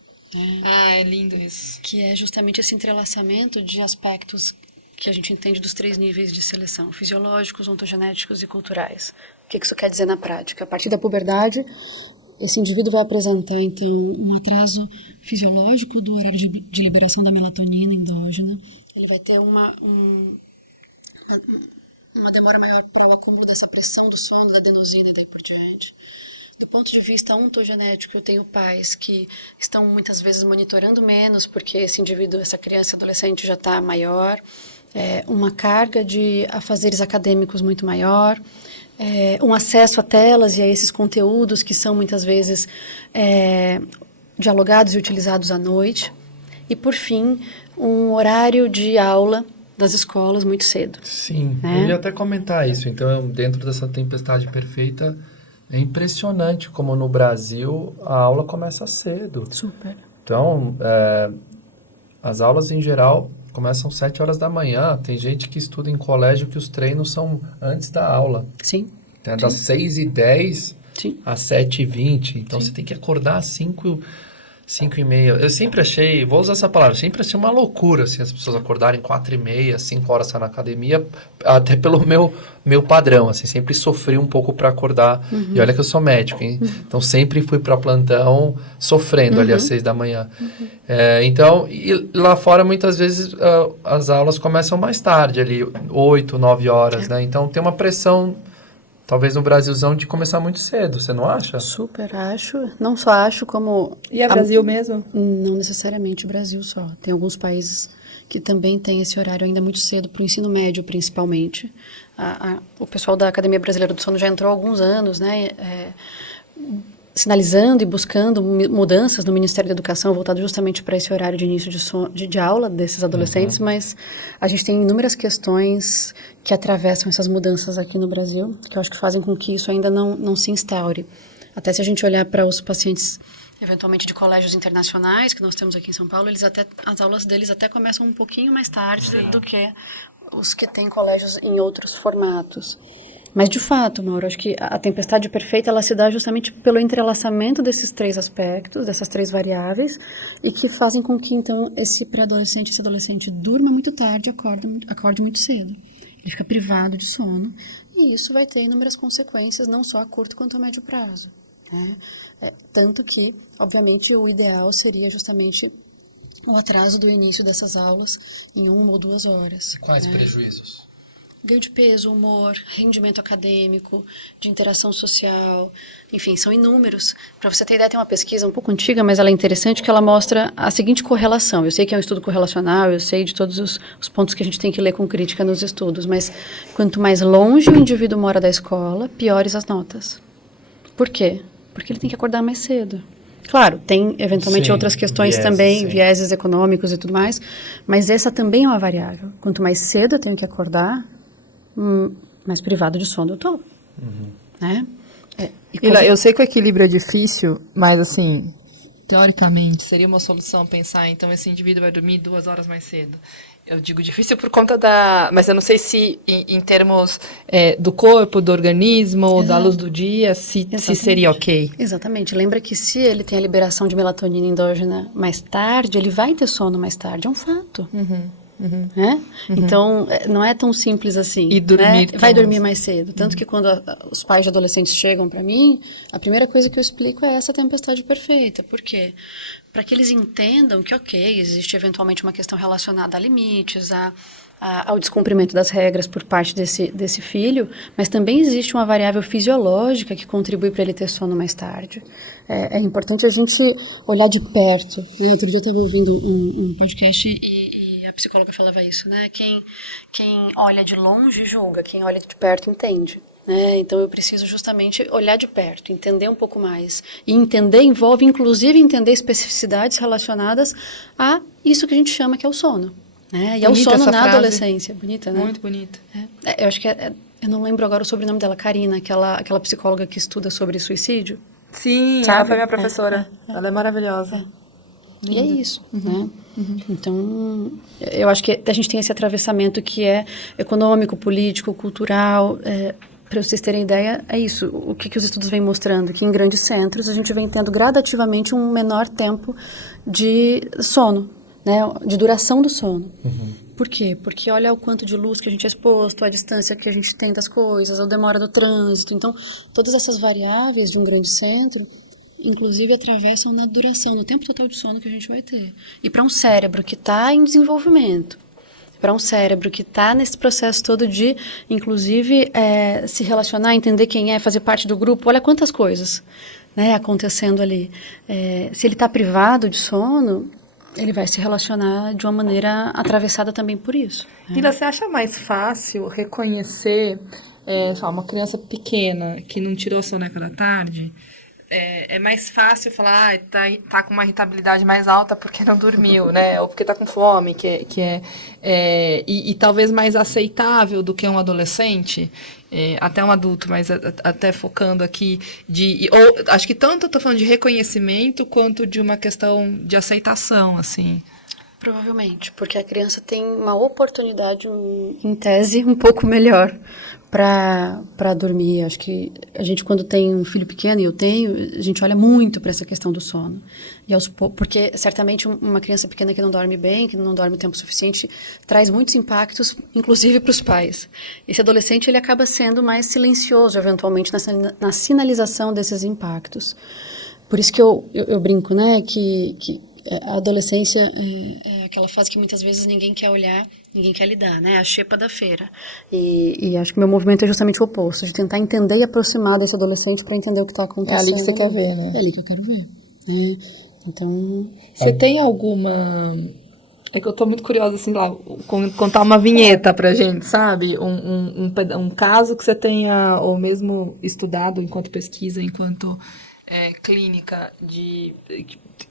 É lindo isso. Que é justamente esse entrelaçamento de aspectos que a gente entende dos 3 níveis de seleção, fisiológicos, ontogenéticos e culturais. O que isso quer dizer na prática? A partir da puberdade, esse indivíduo vai apresentar, então, um atraso fisiológico do horário de liberação da melatonina endógena. Ele vai ter uma uma demora maior para o acúmulo dessa pressão do sono, da adenosina e daí por diante. Do ponto de vista ontogenético, eu tenho pais que estão muitas vezes monitorando menos, porque esse indivíduo, essa criança, adolescente já está maior, uma carga de afazeres acadêmicos muito maior, um acesso a telas e a esses conteúdos que são muitas vezes dialogados e utilizados à noite. E, por fim, um horário de aula das escolas muito cedo. Sim, eu ia até comentar isso. Então, dentro dessa tempestade perfeita, é impressionante como no Brasil a aula começa cedo. Super. Então, as aulas em geral começam 7 horas da manhã. Tem gente que estuda em colégio que os treinos são antes da aula. Sim. Então, das 6h10 Sim. às 7h20. Então, você tem que acordar às 5h30. Eu sempre achei, vou usar essa palavra, sempre achei uma loucura, assim, as pessoas acordarem 4h30, 5 horas estar na academia, até pelo meu padrão, assim, sempre sofri um pouco para acordar, e olha que eu sou médico, hein? Então sempre fui para plantão sofrendo ali às 6 da manhã. Então, e lá fora muitas vezes as aulas começam mais tarde, ali 8, 9 horas, né? Então tem uma pressão, talvez no Brasilzão, de começar muito cedo, você não acha? Super acho. Não só acho, como... E é Brasil mesmo? Não necessariamente o Brasil só. Tem alguns países que também têm esse horário ainda muito cedo, para o ensino médio, principalmente. O pessoal da Academia Brasileira do Sono já entrou há alguns anos, né? Sinalizando e buscando mudanças no Ministério da Educação voltado justamente para esse horário de início de aula desses adolescentes, mas a gente tem inúmeras questões que atravessam essas mudanças aqui no Brasil, que eu acho que fazem com que isso ainda não se instaure. Até se a gente olhar para os pacientes, eventualmente de colégios internacionais, que nós temos aqui em São Paulo, as aulas deles até começam um pouquinho mais tarde do que os que têm colégios em outros formatos. Mas, de fato, Mauro, acho que a tempestade perfeita, ela se dá justamente pelo entrelaçamento desses 3 aspectos, dessas 3 variáveis, e que fazem com que, então, esse pré-adolescente, esse adolescente durma muito tarde e acorde muito cedo. Ele fica privado de sono, e isso vai ter inúmeras consequências, não só a curto quanto a médio prazo, né? Tanto que, obviamente, o ideal seria justamente o atraso do início dessas aulas em 1 ou 2 horas. Quais prejuízos? Ganho de peso, humor, rendimento acadêmico, de interação social, enfim, são inúmeros. Para você ter ideia, tem uma pesquisa um pouco antiga, mas ela é interessante, que ela mostra a seguinte correlação. Eu sei que é um estudo correlacional, eu sei de todos os pontos que a gente tem que ler com crítica nos estudos, mas quanto mais longe o indivíduo mora da escola, piores as notas. Por quê? Porque ele tem que acordar mais cedo. Claro, tem eventualmente outras questões também, vieses econômicos e tudo mais, mas essa também é uma variável. Quanto mais cedo eu tenho que acordar, mais privado de sono eu tô, né? Eu sei que o equilíbrio é difícil, mas assim, teoricamente, seria uma solução pensar, então esse indivíduo vai dormir 2 horas mais cedo. Eu digo difícil por conta mas eu não sei se em termos do corpo, do organismo, da luz do dia, se seria ok. Exatamente. Lembra que se ele tem a liberação de melatonina endógena mais tarde, ele vai ter sono mais tarde, é um fato. Né? Então, não é tão simples assim. E dormir, né? Vai dormir mais cedo. Tanto que quando os pais de adolescentes chegam para mim, a primeira coisa que eu explico é essa tempestade perfeita. Por quê? Para que eles entendam que, ok, existe eventualmente uma questão relacionada a limites, ao descumprimento das regras por parte desse filho, mas também existe uma variável fisiológica que contribui para ele ter sono mais tarde. É importante a gente olhar de perto. Né? Outro dia eu estava ouvindo um podcast e a psicóloga falava isso, né? Quem olha de longe julga, quem olha de perto entende. Né? Então eu preciso justamente olhar de perto, entender um pouco mais. E entender envolve, inclusive, entender especificidades relacionadas a isso que a gente chama que é o sono. Né? E é o sono na adolescência. Bonita, né? Muito bonita. Eu acho que eu não lembro agora o sobrenome dela, Karina, aquela psicóloga que estuda sobre suicídio. Sim, sabe? ela foi minha professora. Ela é maravilhosa. E é isso, né? Então, eu acho que a gente tem esse atravessamento que é econômico, político, cultural. Para vocês terem ideia, é isso. O que os estudos vêm mostrando? Que em grandes centros a gente vem tendo gradativamente um menor tempo de sono, né? De duração do sono. Por quê? Porque olha o quanto de luz que a gente é exposto, a distância que a gente tem das coisas, a demora do trânsito. Então, todas essas variáveis de um grande centro, inclusive, atravessam na duração, no tempo total de sono que a gente vai ter. E para um cérebro que está em desenvolvimento, para um cérebro que está nesse processo todo de, inclusive, se relacionar, entender quem é, fazer parte do grupo, olha quantas coisas, né, acontecendo ali. Se ele está privado de sono, ele vai se relacionar de uma maneira atravessada também por isso. E você acha mais fácil reconhecer uma criança pequena que não tirou a soneca da tarde? É mais fácil falar, tá com uma irritabilidade mais alta porque não dormiu, né? Ou porque tá com fome, e talvez mais aceitável do que um adolescente, até um adulto, mas até focando aqui acho que tanto eu tô falando de reconhecimento quanto de uma questão de aceitação, assim. Provavelmente, porque a criança tem uma oportunidade, em tese, um pouco melhor para dormir. Acho que a gente, quando tem um filho pequeno, e eu tenho, a gente olha muito para essa questão do sono. Porque, certamente, uma criança pequena que não dorme bem, que não dorme o tempo suficiente, traz muitos impactos, inclusive para os pais. Esse adolescente, ele acaba sendo mais silencioso, eventualmente, na sinalização desses impactos. Por isso que eu brinco, né, que a adolescência é aquela fase que muitas vezes ninguém quer olhar, ninguém quer lidar, né? A xepa da feira. E acho que meu movimento é justamente o oposto, de tentar entender e aproximar desse adolescente para entender o que está acontecendo. É ali que você quer ver, né? É ali que eu quero ver. Né? Então... Você tem alguma... É que eu tô muito curiosa, assim, lá, contar uma vinheta pra gente, sabe? Um caso que você tenha, ou mesmo estudado enquanto pesquisa, enquanto... clínica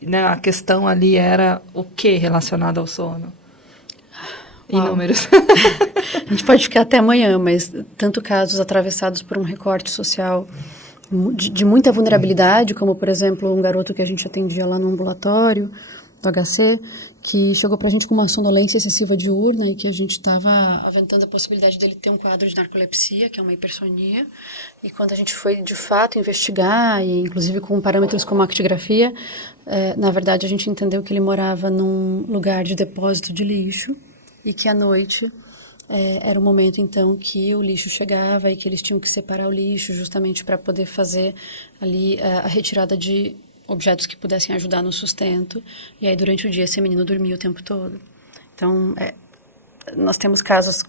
né, a questão ali era o que relacionado ao sono? Em números. A gente pode ficar até amanhã, mas tanto casos atravessados por um recorte social de muita vulnerabilidade, como, por exemplo, um garoto que a gente atendia lá no ambulatório do HC, que chegou para a gente com uma sonolência excessiva diurna e que a gente estava aventando a possibilidade dele ter um quadro de narcolepsia, que é uma hipersonia. E quando a gente foi, de fato, investigar, e inclusive com parâmetros como a actigrafia, na verdade a gente entendeu que ele morava num lugar de depósito de lixo e que à noite era o momento, então, que o lixo chegava e que eles tinham que separar o lixo justamente para poder fazer ali a retirada de objetos que pudessem ajudar no sustento, e aí durante o dia esse menino dormia o tempo todo. Então, nós temos casos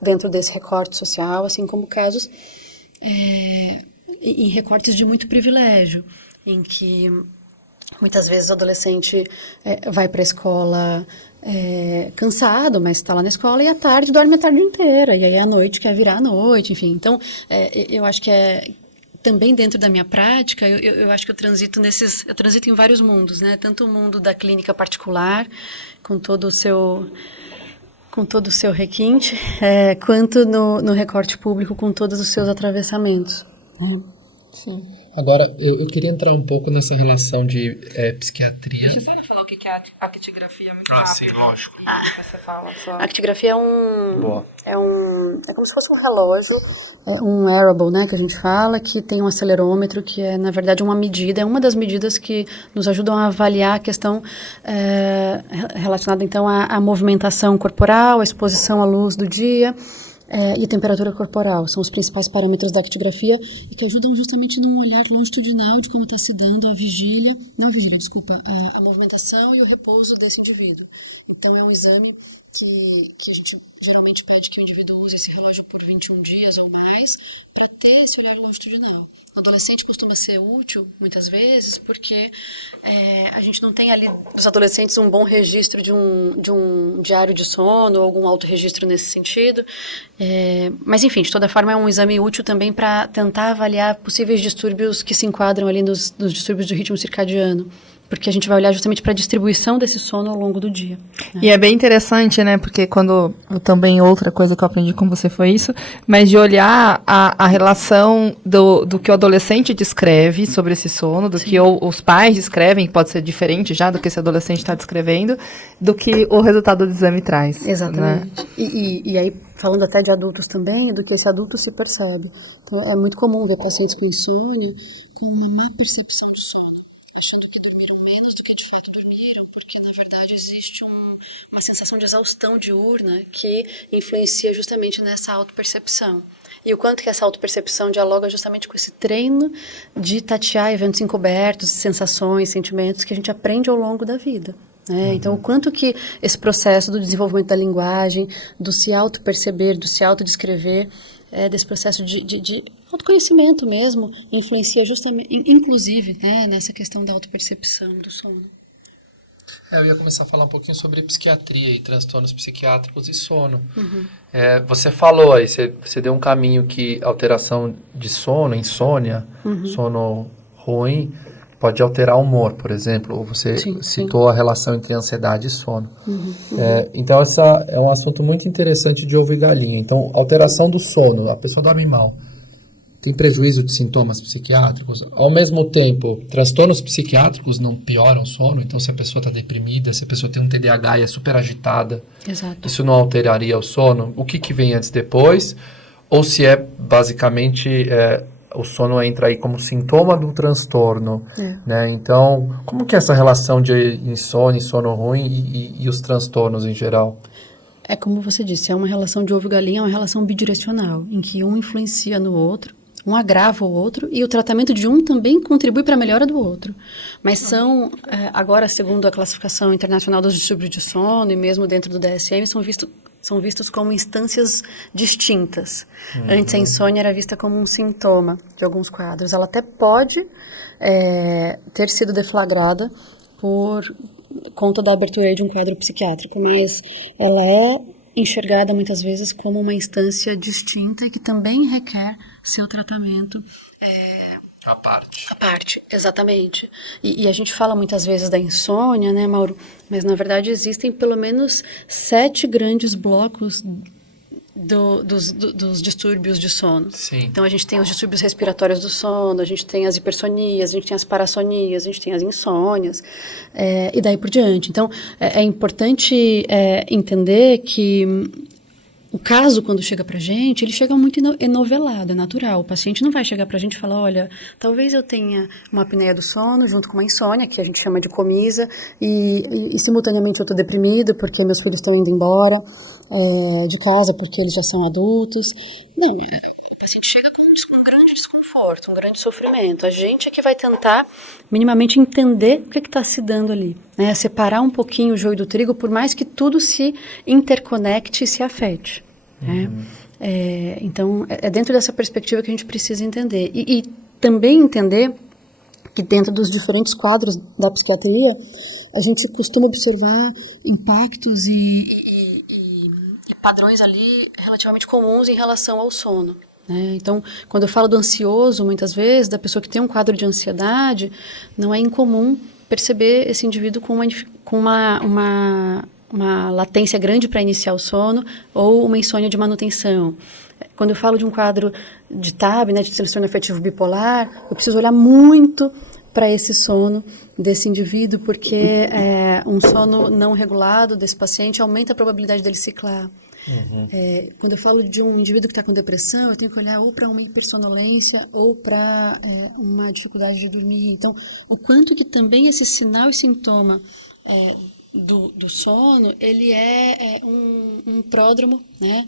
dentro desse recorte social, assim como casos em recortes de muito privilégio, em que muitas vezes o adolescente vai para a escola cansado, mas está lá na escola e à tarde dorme a tarde inteira, e aí à noite quer virar à noite, enfim. Então, eu acho que também dentro da minha prática, eu acho que eu transito em vários mundos, né? Tanto o mundo da clínica particular, com todo o seu requinte, quanto no recorte público, com todos os seus atravessamentos. Né? Sim. Agora, eu queria entrar um pouco nessa relação de psiquiatria. Deixa eu só falar o que é a actigrafia, muito rápido. Sim, lógico. Você fala só. A actigrafia é como se fosse um relógio, um wearable, né, que a gente fala, que tem um acelerômetro, que é, na verdade, é uma das medidas que nos ajudam a avaliar a questão relacionada, então, à movimentação corporal, à exposição à luz do dia, e a temperatura corporal. São os principais parâmetros da actigrafia e que ajudam justamente num olhar longitudinal de como está se dando a movimentação e o repouso desse indivíduo. Então, é um exame que a gente geralmente pede que o indivíduo use esse relógio por 21 dias ou mais para ter esse olhar longitudinal. O adolescente costuma ser útil, muitas vezes, porque a gente não tem ali, dos adolescentes, um bom registro de um diário de sono ou algum autorregistro nesse sentido. Mas, enfim, de toda forma, é um exame útil também para tentar avaliar possíveis distúrbios que se enquadram ali nos distúrbios do ritmo circadiano. Porque a gente vai olhar justamente para a distribuição desse sono ao longo do dia. Né? E é bem interessante, né? Porque quando também outra coisa que eu aprendi com você foi isso, mas de olhar a relação do que o adolescente descreve sobre esse sono, do Sim. que os pais descrevem, que pode ser diferente já do que esse adolescente está descrevendo, do que o resultado do exame traz. Exatamente. Né? E aí, falando até de adultos também, do que esse adulto se percebe. Então, é muito comum ver pacientes com insônia com uma má percepção de sono, achando que dormiram menos do que de fato dormiram, porque na verdade existe uma sensação de exaustão diurna que influencia justamente nessa autopercepção. E o quanto que essa autopercepção dialoga justamente com esse treino de tatear eventos encobertos, sensações, sentimentos que a gente aprende ao longo da vida. né? Então, o quanto que esse processo do desenvolvimento da linguagem, do se auto-perceber, do se autodescrever, desse processo de autoconhecimento mesmo, influencia justamente, inclusive, né, nessa questão da autopercepção do sono. Eu ia começar a falar um pouquinho sobre psiquiatria e transtornos psiquiátricos e sono. Você falou aí, você deu um caminho que alteração de sono, insônia, sono ruim, pode alterar o humor, por exemplo. Ou você citou a relação entre ansiedade e sono. Então, essa é um assunto muito interessante de ovo e galinha. Então, alteração do sono, a pessoa dorme mal. Tem prejuízo de sintomas psiquiátricos. Ao mesmo tempo, transtornos psiquiátricos não pioram o sono. Então, se a pessoa está deprimida, se a pessoa tem um TDAH e é super agitada, Exato. isso não alteraria o sono? O que vem antes e depois? Ou se é, basicamente, o sono entra aí como sintoma do transtorno, né? Então, como que é essa relação de insônia, sono ruim e os transtornos em geral? É como você disse, é uma relação de ovo e galinha, é uma relação bidirecional, em que um influencia no outro, um agrava o outro, e o tratamento de um também contribui para a melhora do outro. Mas são, agora, segundo a classificação internacional dos distúrbios de sono, e mesmo dentro do DSM, são vistos como instâncias distintas. Antes, a insônia era vista como um sintoma de alguns quadros. Ela até pode ter sido deflagrada por conta da abertura de um quadro psiquiátrico, mas ela é enxergada muitas vezes como uma instância distinta e que também requer seu tratamento A parte. à parte, exatamente. E a gente fala muitas vezes da insônia, né, Mauro? Mas, na verdade, existem pelo menos 7 grandes blocos dos distúrbios de sono. Sim. Então, a gente tem os distúrbios respiratórios do sono, a gente tem as hipersonias, a gente tem as parassonias, a gente tem as insônias, e daí por diante. Então, é importante entender que o caso, quando chega pra gente, ele chega muito enovelado, é natural. O paciente não vai chegar pra gente e falar, olha, talvez eu tenha uma apneia do sono junto com uma insônia, que a gente chama de comisa, e simultaneamente eu tô deprimido porque meus filhos estão indo embora de casa porque eles já são adultos. Não, o paciente chega com um grande desconforto, um grande sofrimento. A gente é que vai tentar minimamente entender o que está se dando ali, né? Separar um pouquinho o joio do trigo, por mais que tudo se interconecte e se afete, né? Então, é dentro dessa perspectiva que a gente precisa entender. E também entender que dentro dos diferentes quadros da psiquiatria, a gente costuma observar impactos e padrões ali relativamente comuns em relação ao sono, né? Então, quando eu falo do ansioso, muitas vezes, da pessoa que tem um quadro de ansiedade, não é incomum perceber esse indivíduo com uma latência grande para iniciar o sono ou uma insônia de manutenção. Quando eu falo de um quadro de TAB, né, de transtorno afetivo bipolar, eu preciso olhar muito para esse sono desse indivíduo, porque um sono não regulado desse paciente aumenta a probabilidade dele ciclar. Quando eu falo de um indivíduo que está com depressão, eu tenho que olhar ou para uma hipersonolência ou para uma dificuldade de dormir. Então, o quanto que também esse sinal e sintoma do sono, ele é um pródromo, né,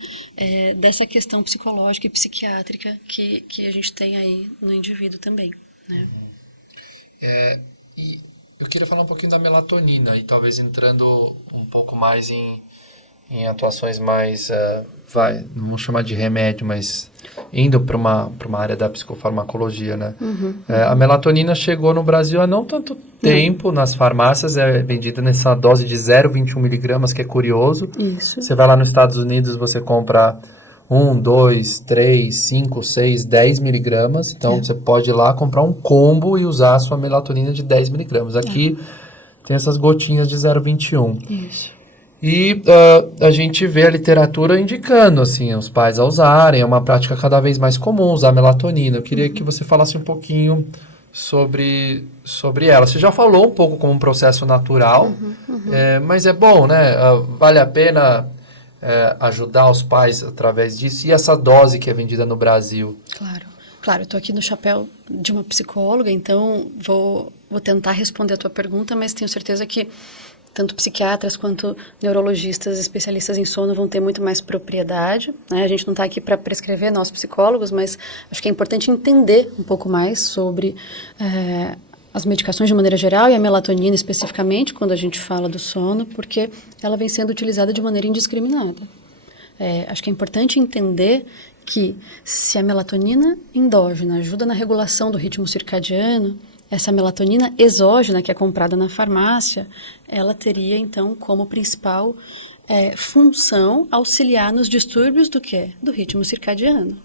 dessa questão psicológica e psiquiátrica que a gente tem aí no indivíduo também, né? E eu queria falar um pouquinho da melatonina e talvez entrando um pouco mais em atuações mais, não vou chamar de remédio, mas indo para uma área da psicofarmacologia, né? A melatonina chegou no Brasil há não tanto tempo nas farmácias, é vendida nessa dose de 0,21 miligramas, que é curioso. Isso. Você vai lá nos Estados Unidos, você compra 1, 2, 3, 5, 6, 10 miligramas. Então, você pode ir lá comprar um combo e usar a sua melatonina de 10 miligramas. Aqui tem essas gotinhas de 0,21. Isso. E a gente vê a literatura indicando, assim, os pais a usarem. É uma prática cada vez mais comum usar melatonina. Eu queria que você falasse um pouquinho sobre ela. Você já falou um pouco como um processo natural, mas é bom, né? Vale a pena ajudar os pais através disso. E essa dose que é vendida no Brasil? Claro, eu estou aqui no chapéu de uma psicóloga, então vou tentar responder a tua pergunta, mas tenho certeza que tanto psiquiatras quanto neurologistas especialistas em sono vão ter muito mais propriedade, né? A gente não está aqui para prescrever, nós psicólogos, mas acho que é importante entender um pouco mais sobre as medicações de maneira geral e a melatonina especificamente, quando a gente fala do sono, porque ela vem sendo utilizada de maneira indiscriminada. Acho que é importante entender que se a melatonina endógena ajuda na regulação do ritmo circadiano, essa melatonina exógena, que é comprada na farmácia, ela teria, então, como principal função auxiliar nos distúrbios do quê? Do ritmo circadiano,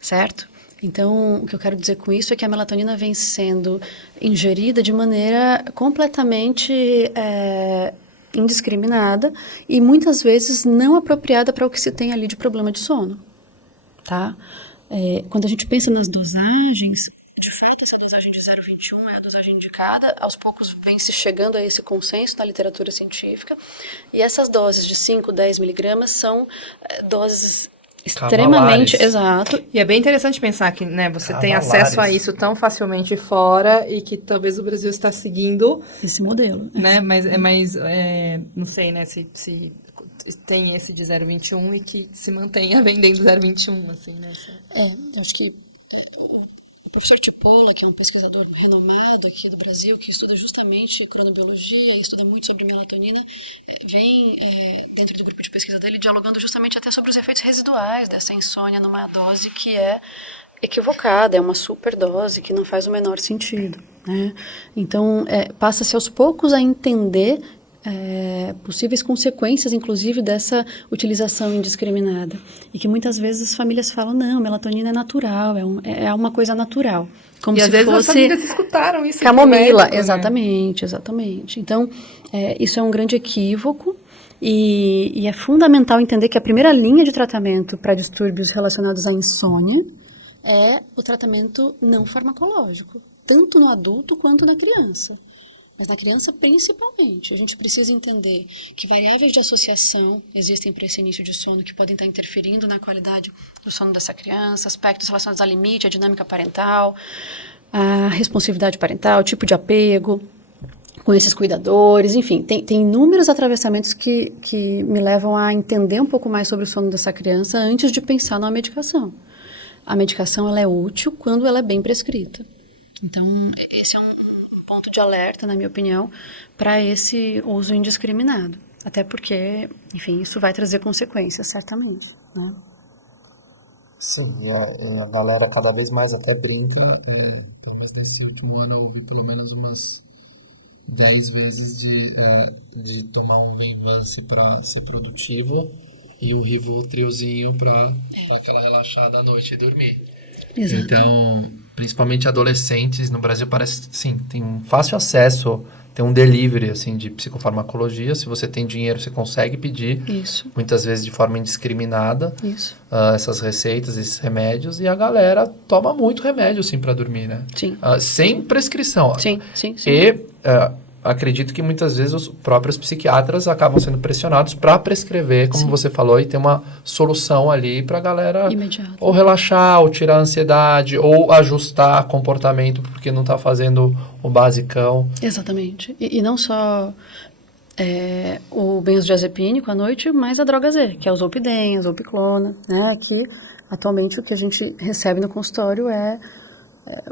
certo? Então, o que eu quero dizer com isso é que a melatonina vem sendo ingerida de maneira completamente indiscriminada e muitas vezes não apropriada para o que se tem ali de problema de sono, tá? Quando a gente pensa nas dosagens, de fato essa dosagem de 0,21 é a dosagem indicada, aos poucos vem se chegando a esse consenso na literatura científica, e essas doses de 5, 10 miligramas são doses extremamente, exato. E é bem interessante pensar que, né, você tem acesso a isso tão facilmente fora e que talvez o Brasil está seguindo esse modelo, né? Mas não sei, né, se tem esse de 0,21 e que se mantenha vendendo 0,21, assim, né? Eu acho que o professor Tipola, que é um pesquisador renomado aqui do Brasil, que estuda justamente cronobiologia, estuda muito sobre melatonina, vem, dentro do grupo de pesquisa dele, dialogando justamente até sobre os efeitos residuais dessa insônia numa dose que é equivocada, é uma superdose que não faz o menor sentido, né? Então, passa-se aos poucos a entender possíveis consequências, inclusive, dessa utilização indiscriminada. E que muitas vezes as famílias falam, não, melatonina é natural, é uma coisa natural. Como e se às vezes fosse as famílias escutaram isso. Camomila, médico, exatamente, né? Exatamente. Então, isso é um grande equívoco e é fundamental entender que a primeira linha de tratamento para distúrbios relacionados à insônia é o tratamento não farmacológico, tanto no adulto quanto na criança. Mas na criança, principalmente, a gente precisa entender que variáveis de associação existem para esse início de sono que podem estar interferindo na qualidade do sono dessa criança, aspectos relacionados ao limite, à dinâmica parental, à responsividade parental, tipo de apego com esses cuidadores, enfim, tem inúmeros atravessamentos que me levam a entender um pouco mais sobre o sono dessa criança antes de pensar numa medicação. A medicação ela é útil quando ela é bem prescrita. Então, esse é um ponto de alerta, na minha opinião, para esse uso indiscriminado. Até porque, enfim, isso vai trazer consequências, certamente, né? Sim, e a galera cada vez mais até brinca, pelo menos nesse último ano eu ouvi pelo menos umas 10 vezes de tomar um Venvance para ser produtivo e um Rivotrilzinho para aquela relaxada à noite e dormir. Exato. Então, principalmente adolescentes no Brasil parece, sim, tem um fácil acesso, tem um delivery assim de psicofarmacologia. Se você tem dinheiro, você consegue pedir. Isso. Muitas vezes de forma indiscriminada. Isso. Essas receitas, esses remédios, e a galera toma muito remédio sim para dormir, né? Sim. Sem prescrição. Sim. E acredito que muitas vezes os próprios psiquiatras acabam sendo pressionados para prescrever, como você falou, e ter uma solução ali para a galera imediata, ou relaxar, ou tirar a ansiedade, ou ajustar comportamento porque não está fazendo o basicão. Exatamente. E não só o benzodiazepínico à noite, mas a droga Z, que é o Zolpidem, a Zolpiclona, né? Que atualmente o que a gente recebe no consultório é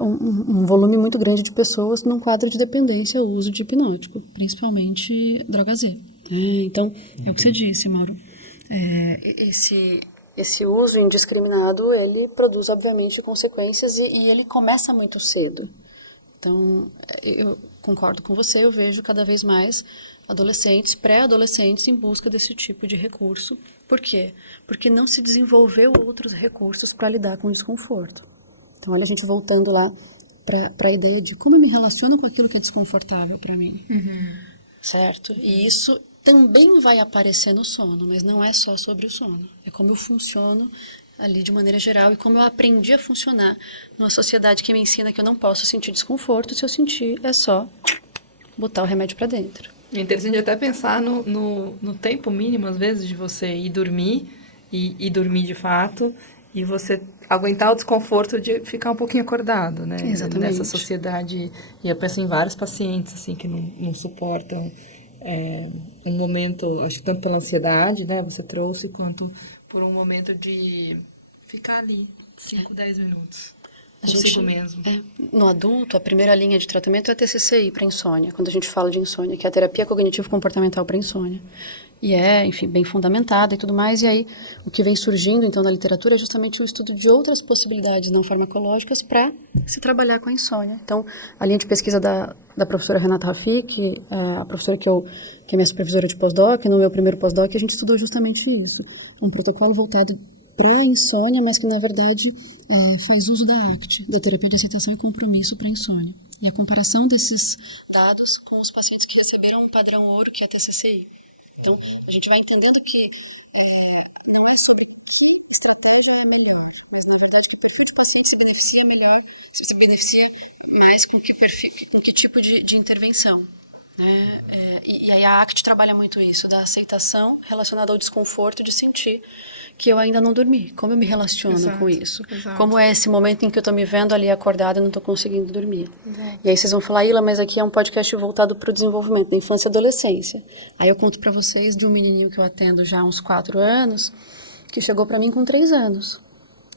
um volume muito grande de pessoas num quadro de dependência ao uso de hipnótico, principalmente droga Z. Então, é o que você disse, Mauro. Esse uso indiscriminado, ele produz, obviamente, consequências e ele começa muito cedo. Então, eu concordo com você, eu vejo cada vez mais adolescentes, pré-adolescentes em busca desse tipo de recurso. Por quê? Porque não se desenvolveu outros recursos para lidar com o desconforto. Então, olha a gente voltando lá para a ideia de como eu me relaciono com aquilo que é desconfortável para mim. Uhum. Certo? E isso também vai aparecer no sono, mas não é só sobre o sono. É como eu funciono ali de maneira geral e como eu aprendi a funcionar numa sociedade que me ensina que eu não posso sentir desconforto. Se eu sentir, é só botar o remédio para dentro. É interessante até pensar no tempo mínimo, às vezes, de você ir dormir e dormir de fato, e você aguentar o desconforto de ficar um pouquinho acordado, né? Exatamente. Nessa sociedade, e eu penso em vários pacientes, assim, que não suportam um momento, acho que tanto pela ansiedade, né, você trouxe, quanto por um momento de ficar ali, 5, 10 minutos. Consigo mesmo. No adulto, a primeira linha de tratamento é a TCCI para insônia, quando a gente fala de insônia, que é a terapia cognitivo-comportamental para insônia. E é, enfim, bem fundamentada e tudo mais. E aí, o que vem surgindo, então, na literatura é justamente o estudo de outras possibilidades não farmacológicas para se trabalhar com a insônia. Então, a linha de pesquisa da professora Renata Rafik, a professora que é minha supervisora de pós-doc, no meu primeiro pós-doc, a gente estudou justamente isso. Um protocolo voltado para a insônia, mas que, na verdade, faz uso da ACT, da terapia de aceitação e compromisso para a insônia. E a comparação desses dados com os pacientes que receberam um padrão ouro, que é a TCCI. Então, a gente vai entendendo que não é sobre que estratégia é melhor, mas, na verdade, que perfil de paciente se beneficia melhor, se beneficia mais com que tipo de intervenção. E aí a ACT trabalha muito isso, da aceitação relacionada ao desconforto de sentir que eu ainda não dormi. Como eu me relaciono com isso? Exato. Como é esse momento em que eu estou me vendo ali acordada e não estou conseguindo dormir? Exato. E aí vocês vão falar, Ila, mas aqui é um podcast voltado para o desenvolvimento da infância e adolescência. Aí eu conto para vocês de um menininho que eu atendo já há uns 4 anos, que chegou para mim com 3 anos,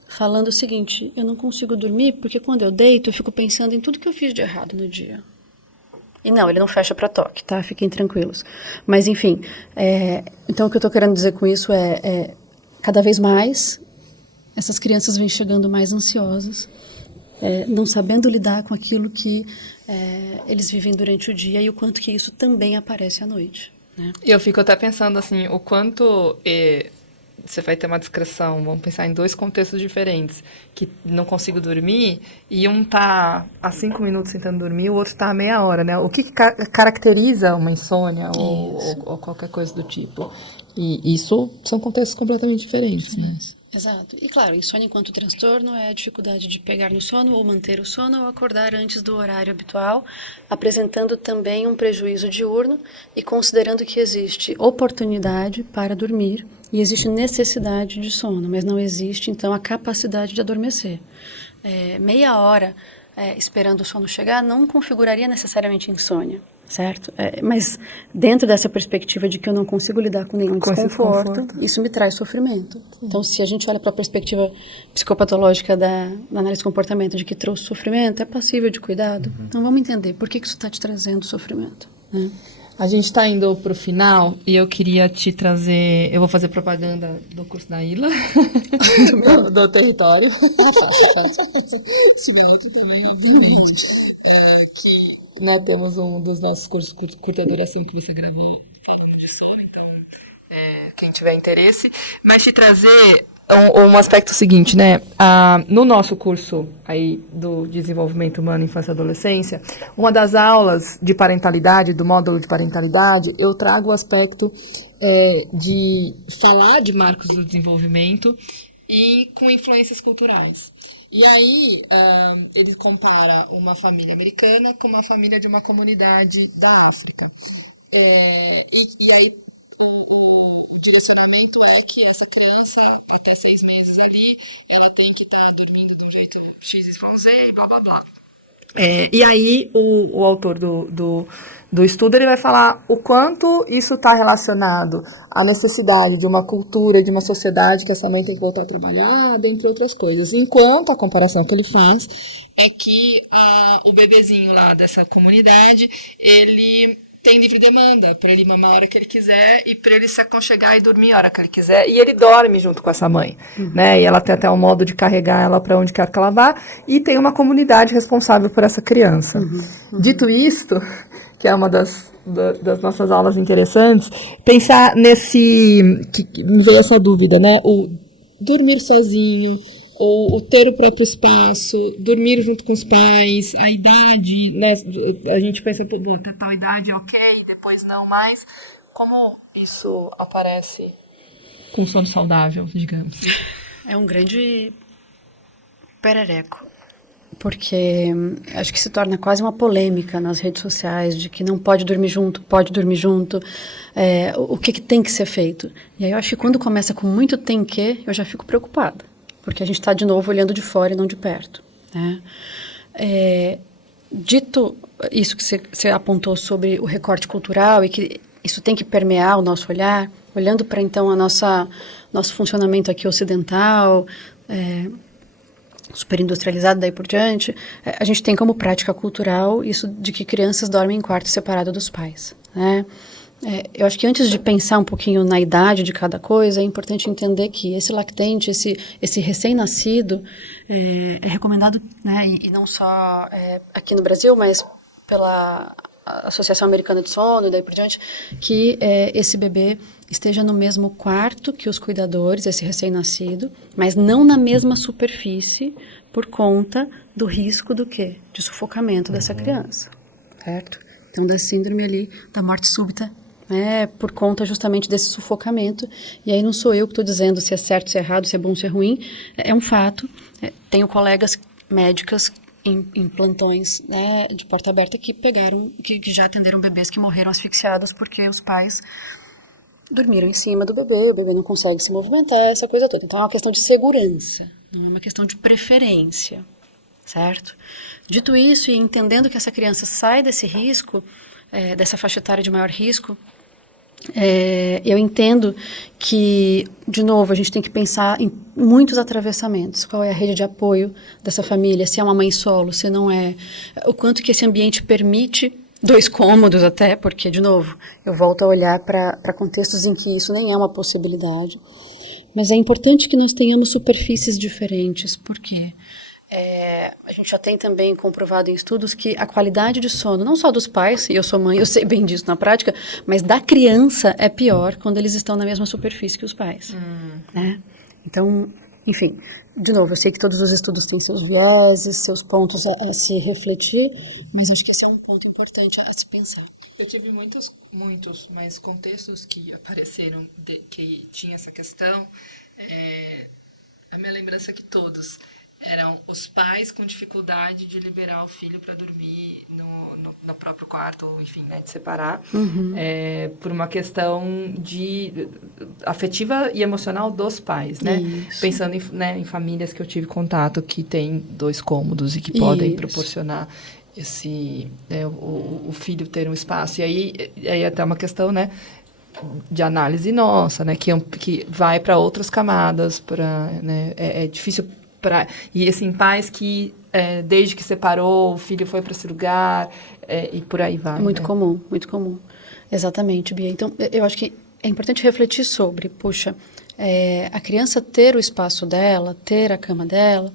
falando o seguinte: eu não consigo dormir porque quando eu deito eu fico pensando em tudo que eu fiz de errado no dia. E não, ele não fecha para toque, tá? Fiquem tranquilos. Mas, enfim, então o que eu estou querendo dizer com isso é cada vez mais essas crianças vêm chegando mais ansiosas, não sabendo lidar com aquilo que eles vivem durante o dia e o quanto que isso também aparece à noite, né? E eu fico até pensando assim, o quanto você vai ter uma descrição, vamos pensar em 2 contextos diferentes, que não consigo dormir, e um tá há 5 minutos tentando dormir, o outro tá há meia hora, né? O que caracteriza uma insônia ou qualquer coisa do tipo? E isso são contextos completamente diferentes, né? Exato. E claro, insônia enquanto transtorno é a dificuldade de pegar no sono ou manter o sono ou acordar antes do horário habitual, apresentando também um prejuízo diurno e considerando que existe oportunidade para dormir e existe necessidade de sono, mas não existe, então, a capacidade de adormecer. Meia hora esperando o sono chegar não configuraria necessariamente insônia. Certo? Mas dentro dessa perspectiva de que eu não consigo lidar com nenhum desconforto, isso me traz sofrimento. Então, se a gente olha para a perspectiva psicopatológica da análise de comportamento, de que trouxe sofrimento, é passível de cuidado. Então, vamos entender por que isso está te trazendo sofrimento, né? A gente está indo para o final e eu queria te trazer... Eu vou fazer propaganda do curso da Ila, do território. Se tiver outro também, obviamente. Nós temos um dos nossos cursos de curta duração que você gravou falando de sono, então, quem tiver interesse. Mas te trazer um aspecto seguinte, né? No nosso curso aí do desenvolvimento humano, infância e adolescência, uma das aulas de parentalidade, do módulo de parentalidade, eu trago o aspecto de falar de marcos do desenvolvimento e com influências culturais. E aí, ele compara uma família americana com uma família de uma comunidade da África. E aí, o direcionamento é que essa criança, até 6 meses ali, ela tem que estar dormindo de um jeito XYZ e blá, blá, blá. E aí, o autor do estudo, ele vai falar o quanto isso está relacionado à necessidade de uma cultura, de uma sociedade que essa mãe tem que voltar a trabalhar, dentre outras coisas. Enquanto a comparação que ele faz é que o bebezinho lá dessa comunidade, ele tem livre demanda para ele mamar a hora que ele quiser e para ele se aconchegar e dormir a hora que ele quiser. E ele dorme junto com essa mãe, né? E ela tem até um modo de carregar ela para onde quer que ela vá. E tem uma comunidade responsável por essa criança. Dito isto, que é uma das nossas aulas interessantes, pensar que me veio essa dúvida, né? O dormir sozinho, ou ter o próprio espaço, dormir junto com os pais, a idade, né? A gente pensa, até tal idade é ok, depois não mais. Como isso aparece com sono saudável, digamos? É um grande perereco, porque acho que se torna quase uma polêmica nas redes sociais de que não pode dormir junto, pode dormir junto, o que tem que ser feito. E aí eu acho que quando começa com muito tem que, eu já fico preocupada. Porque a gente está, de novo, olhando de fora e não de perto, né? Dito isso que você apontou sobre o recorte cultural e que isso tem que permear o nosso olhar, olhando para, então, nosso funcionamento aqui ocidental, superindustrializado, daí por diante, a gente tem como prática cultural isso de que crianças dormem em quarto separado dos pais, né? Eu acho que antes de pensar um pouquinho na idade de cada coisa, é importante entender que esse lactente, esse recém-nascido, é recomendado, né, e não só aqui no Brasil, mas pela Associação Americana de Sono, e daí por diante, que esse bebê esteja no mesmo quarto que os cuidadores, esse recém-nascido, mas não na mesma superfície, por conta do risco do quê? De sufocamento dessa criança, certo? Então, da síndrome ali da morte súbita, né, por conta justamente desse sufocamento. E aí não sou eu que estou dizendo se é certo, se é errado, se é bom, se é ruim. É um fato. Tenho colegas médicas em plantões, né, de porta aberta que já atenderam bebês que morreram asfixiados porque os pais dormiram em cima do bebê, o bebê não consegue se movimentar, essa coisa toda. Então é uma questão de segurança, não é uma questão de preferência, certo? Dito isso, e entendendo que essa criança sai desse risco, dessa faixa etária de maior risco, eu entendo que, de novo, a gente tem que pensar em muitos atravessamentos. Qual é a rede de apoio dessa família? Se é uma mãe solo, se não é. O quanto que esse ambiente permite 2 cômodos até, porque, de novo, eu volto a olhar para contextos em que isso nem é uma possibilidade. Mas é importante que nós tenhamos superfícies diferentes, porque a gente já tem também comprovado em estudos que a qualidade de sono, não só dos pais, e eu sou mãe, eu sei bem disso na prática, mas da criança é pior quando eles estão na mesma superfície que os pais. Né? Então, enfim, de novo, eu sei que todos os estudos têm seus vieses, seus pontos a se refletir, mas acho que esse é um ponto importante a se pensar. Eu tive muitos, mas contextos que apareceram que tinha essa questão. A minha lembrança é que todos eram os pais com dificuldade de liberar o filho para dormir no próprio quarto, enfim, né, de separar, por uma questão afetiva e emocional dos pais, né? Isso. Pensando em famílias que eu tive contato que têm 2 cômodos e que podem proporcionar o filho ter um espaço. E aí até uma questão, né, de análise nossa, né, que vai para outras camadas, né, é difícil. E assim, pais que desde que separou, o filho foi para esse lugar e por aí vai. Muito comum, muito comum. Exatamente, Bia. Então, eu acho que é importante refletir sobre, puxa, a criança ter o espaço dela, ter a cama dela,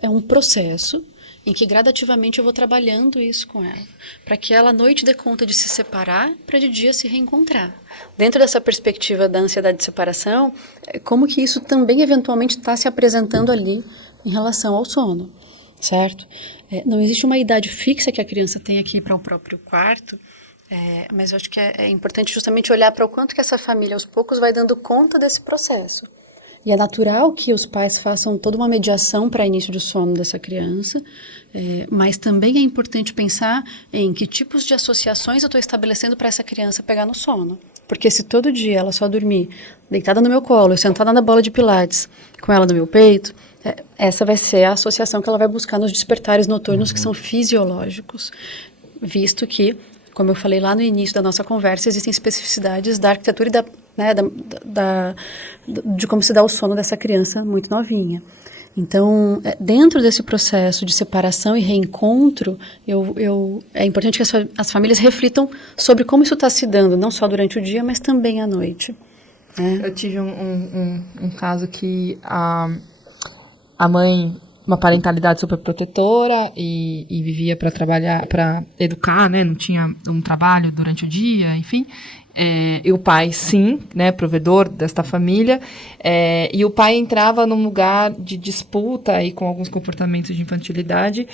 é um processo em que gradativamente eu vou trabalhando isso com ela, para que ela à noite dê conta de se separar, para de dia se reencontrar. Dentro dessa perspectiva da ansiedade de separação, como que isso também eventualmente está se apresentando ali em relação ao sono, certo? Não existe uma idade fixa que a criança tem aqui para o próprio quarto, mas eu acho que é importante justamente olhar para o quanto que essa família aos poucos vai dando conta desse processo. E é natural que os pais façam toda uma mediação para início de sono dessa criança, mas também é importante pensar em que tipos de associações eu estou estabelecendo para essa criança pegar no sono. Porque se todo dia ela só dormir deitada no meu colo, eu sentada na bola de pilates, com ela no meu peito, essa vai ser a associação que ela vai buscar nos despertares noturnos que são fisiológicos, visto que, como eu falei lá no início da nossa conversa, existem especificidades da arquitetura e de como se dá o sono dessa criança muito novinha. Então, dentro desse processo de separação e reencontro, é importante que as famílias reflitam sobre como isso está se dando, não só durante o dia, mas também à noite. Né? Eu tive um caso que a mãe, uma parentalidade super protetora e vivia para trabalhar, para educar, né? Não tinha um trabalho durante o dia, enfim. E o pai, sim, né, provedor desta família, e o pai entrava num lugar de disputa e com alguns comportamentos de infantilidade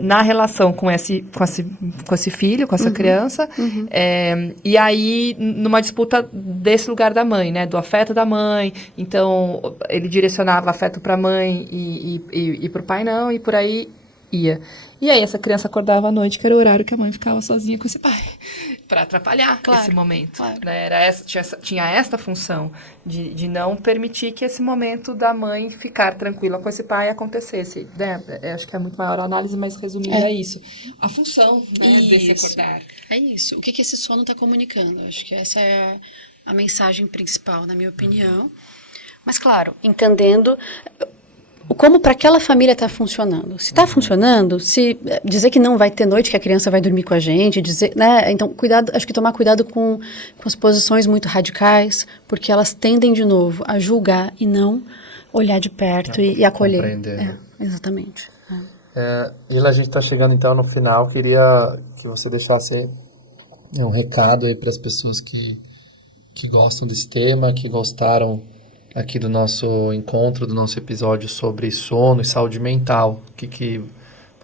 na relação com esse filho, com essa criança, e aí numa disputa desse lugar da mãe, né, do afeto da mãe. Então ele direcionava afeto para a mãe e para o pai não, e por aí ia. E aí essa criança acordava à noite, que era o horário que a mãe ficava sozinha com esse pai, para atrapalhar esse momento. Claro. Né? Tinha esta função de não permitir que esse momento da mãe ficar tranquila com esse pai acontecesse. Né? Acho que é muito maior a análise, mas resumida é isso. A função, né, desse acordar. É isso. O que esse sono está comunicando? Acho que essa é a mensagem principal, na minha opinião. Mas, claro, entendendo como para aquela família está funcionando. Se está funcionando, se dizer que não vai ter noite que a criança vai dormir com a gente, dizer, né? Então, cuidado, acho que tomar cuidado com as posições muito radicais, porque elas tendem de novo a julgar e não olhar de perto e acolher. Compreender, né? Exatamente. Ila, a gente está chegando então no final. Queria que você deixasse um recado aí para as pessoas que gostam desse tema, que gostaram aqui do nosso encontro, do nosso episódio sobre sono e saúde mental. O que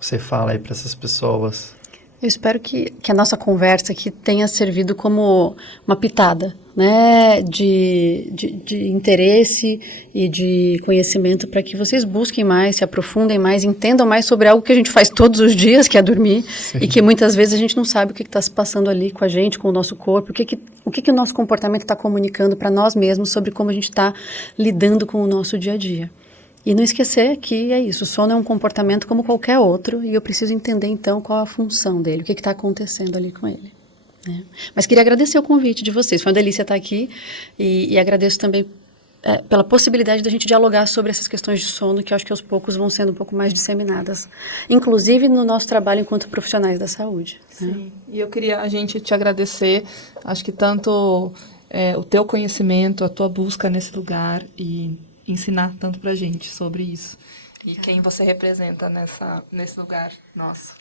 você fala aí para essas pessoas? Eu espero que a nossa conversa aqui tenha servido como uma pitada, né, de interesse e de conhecimento para que vocês busquem mais, se aprofundem mais, entendam mais sobre algo que a gente faz todos os dias, que é dormir. Sim. E que muitas vezes a gente não sabe o que está se passando ali com a gente, com o nosso corpo, o que o nosso comportamento está comunicando para nós mesmos sobre como a gente está lidando com o nosso dia a dia. E não esquecer que é isso, o sono é um comportamento como qualquer outro e eu preciso entender então qual a função dele, o que está acontecendo ali com ele. Né? Mas queria agradecer o convite de vocês, foi uma delícia estar aqui e agradeço também pela possibilidade da gente dialogar sobre essas questões de sono que eu acho que aos poucos vão sendo um pouco mais disseminadas, inclusive no nosso trabalho enquanto profissionais da saúde. Sim, né? E eu queria a gente te agradecer, acho que tanto o teu conhecimento, a tua busca nesse lugar e ensinar tanto pra gente sobre isso. E quem você representa nesse lugar nosso,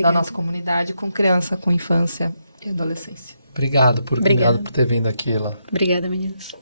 da nossa comunidade, com criança, com infância e adolescência. Obrigado por ter vindo aqui, Ila. Obrigada, meninas.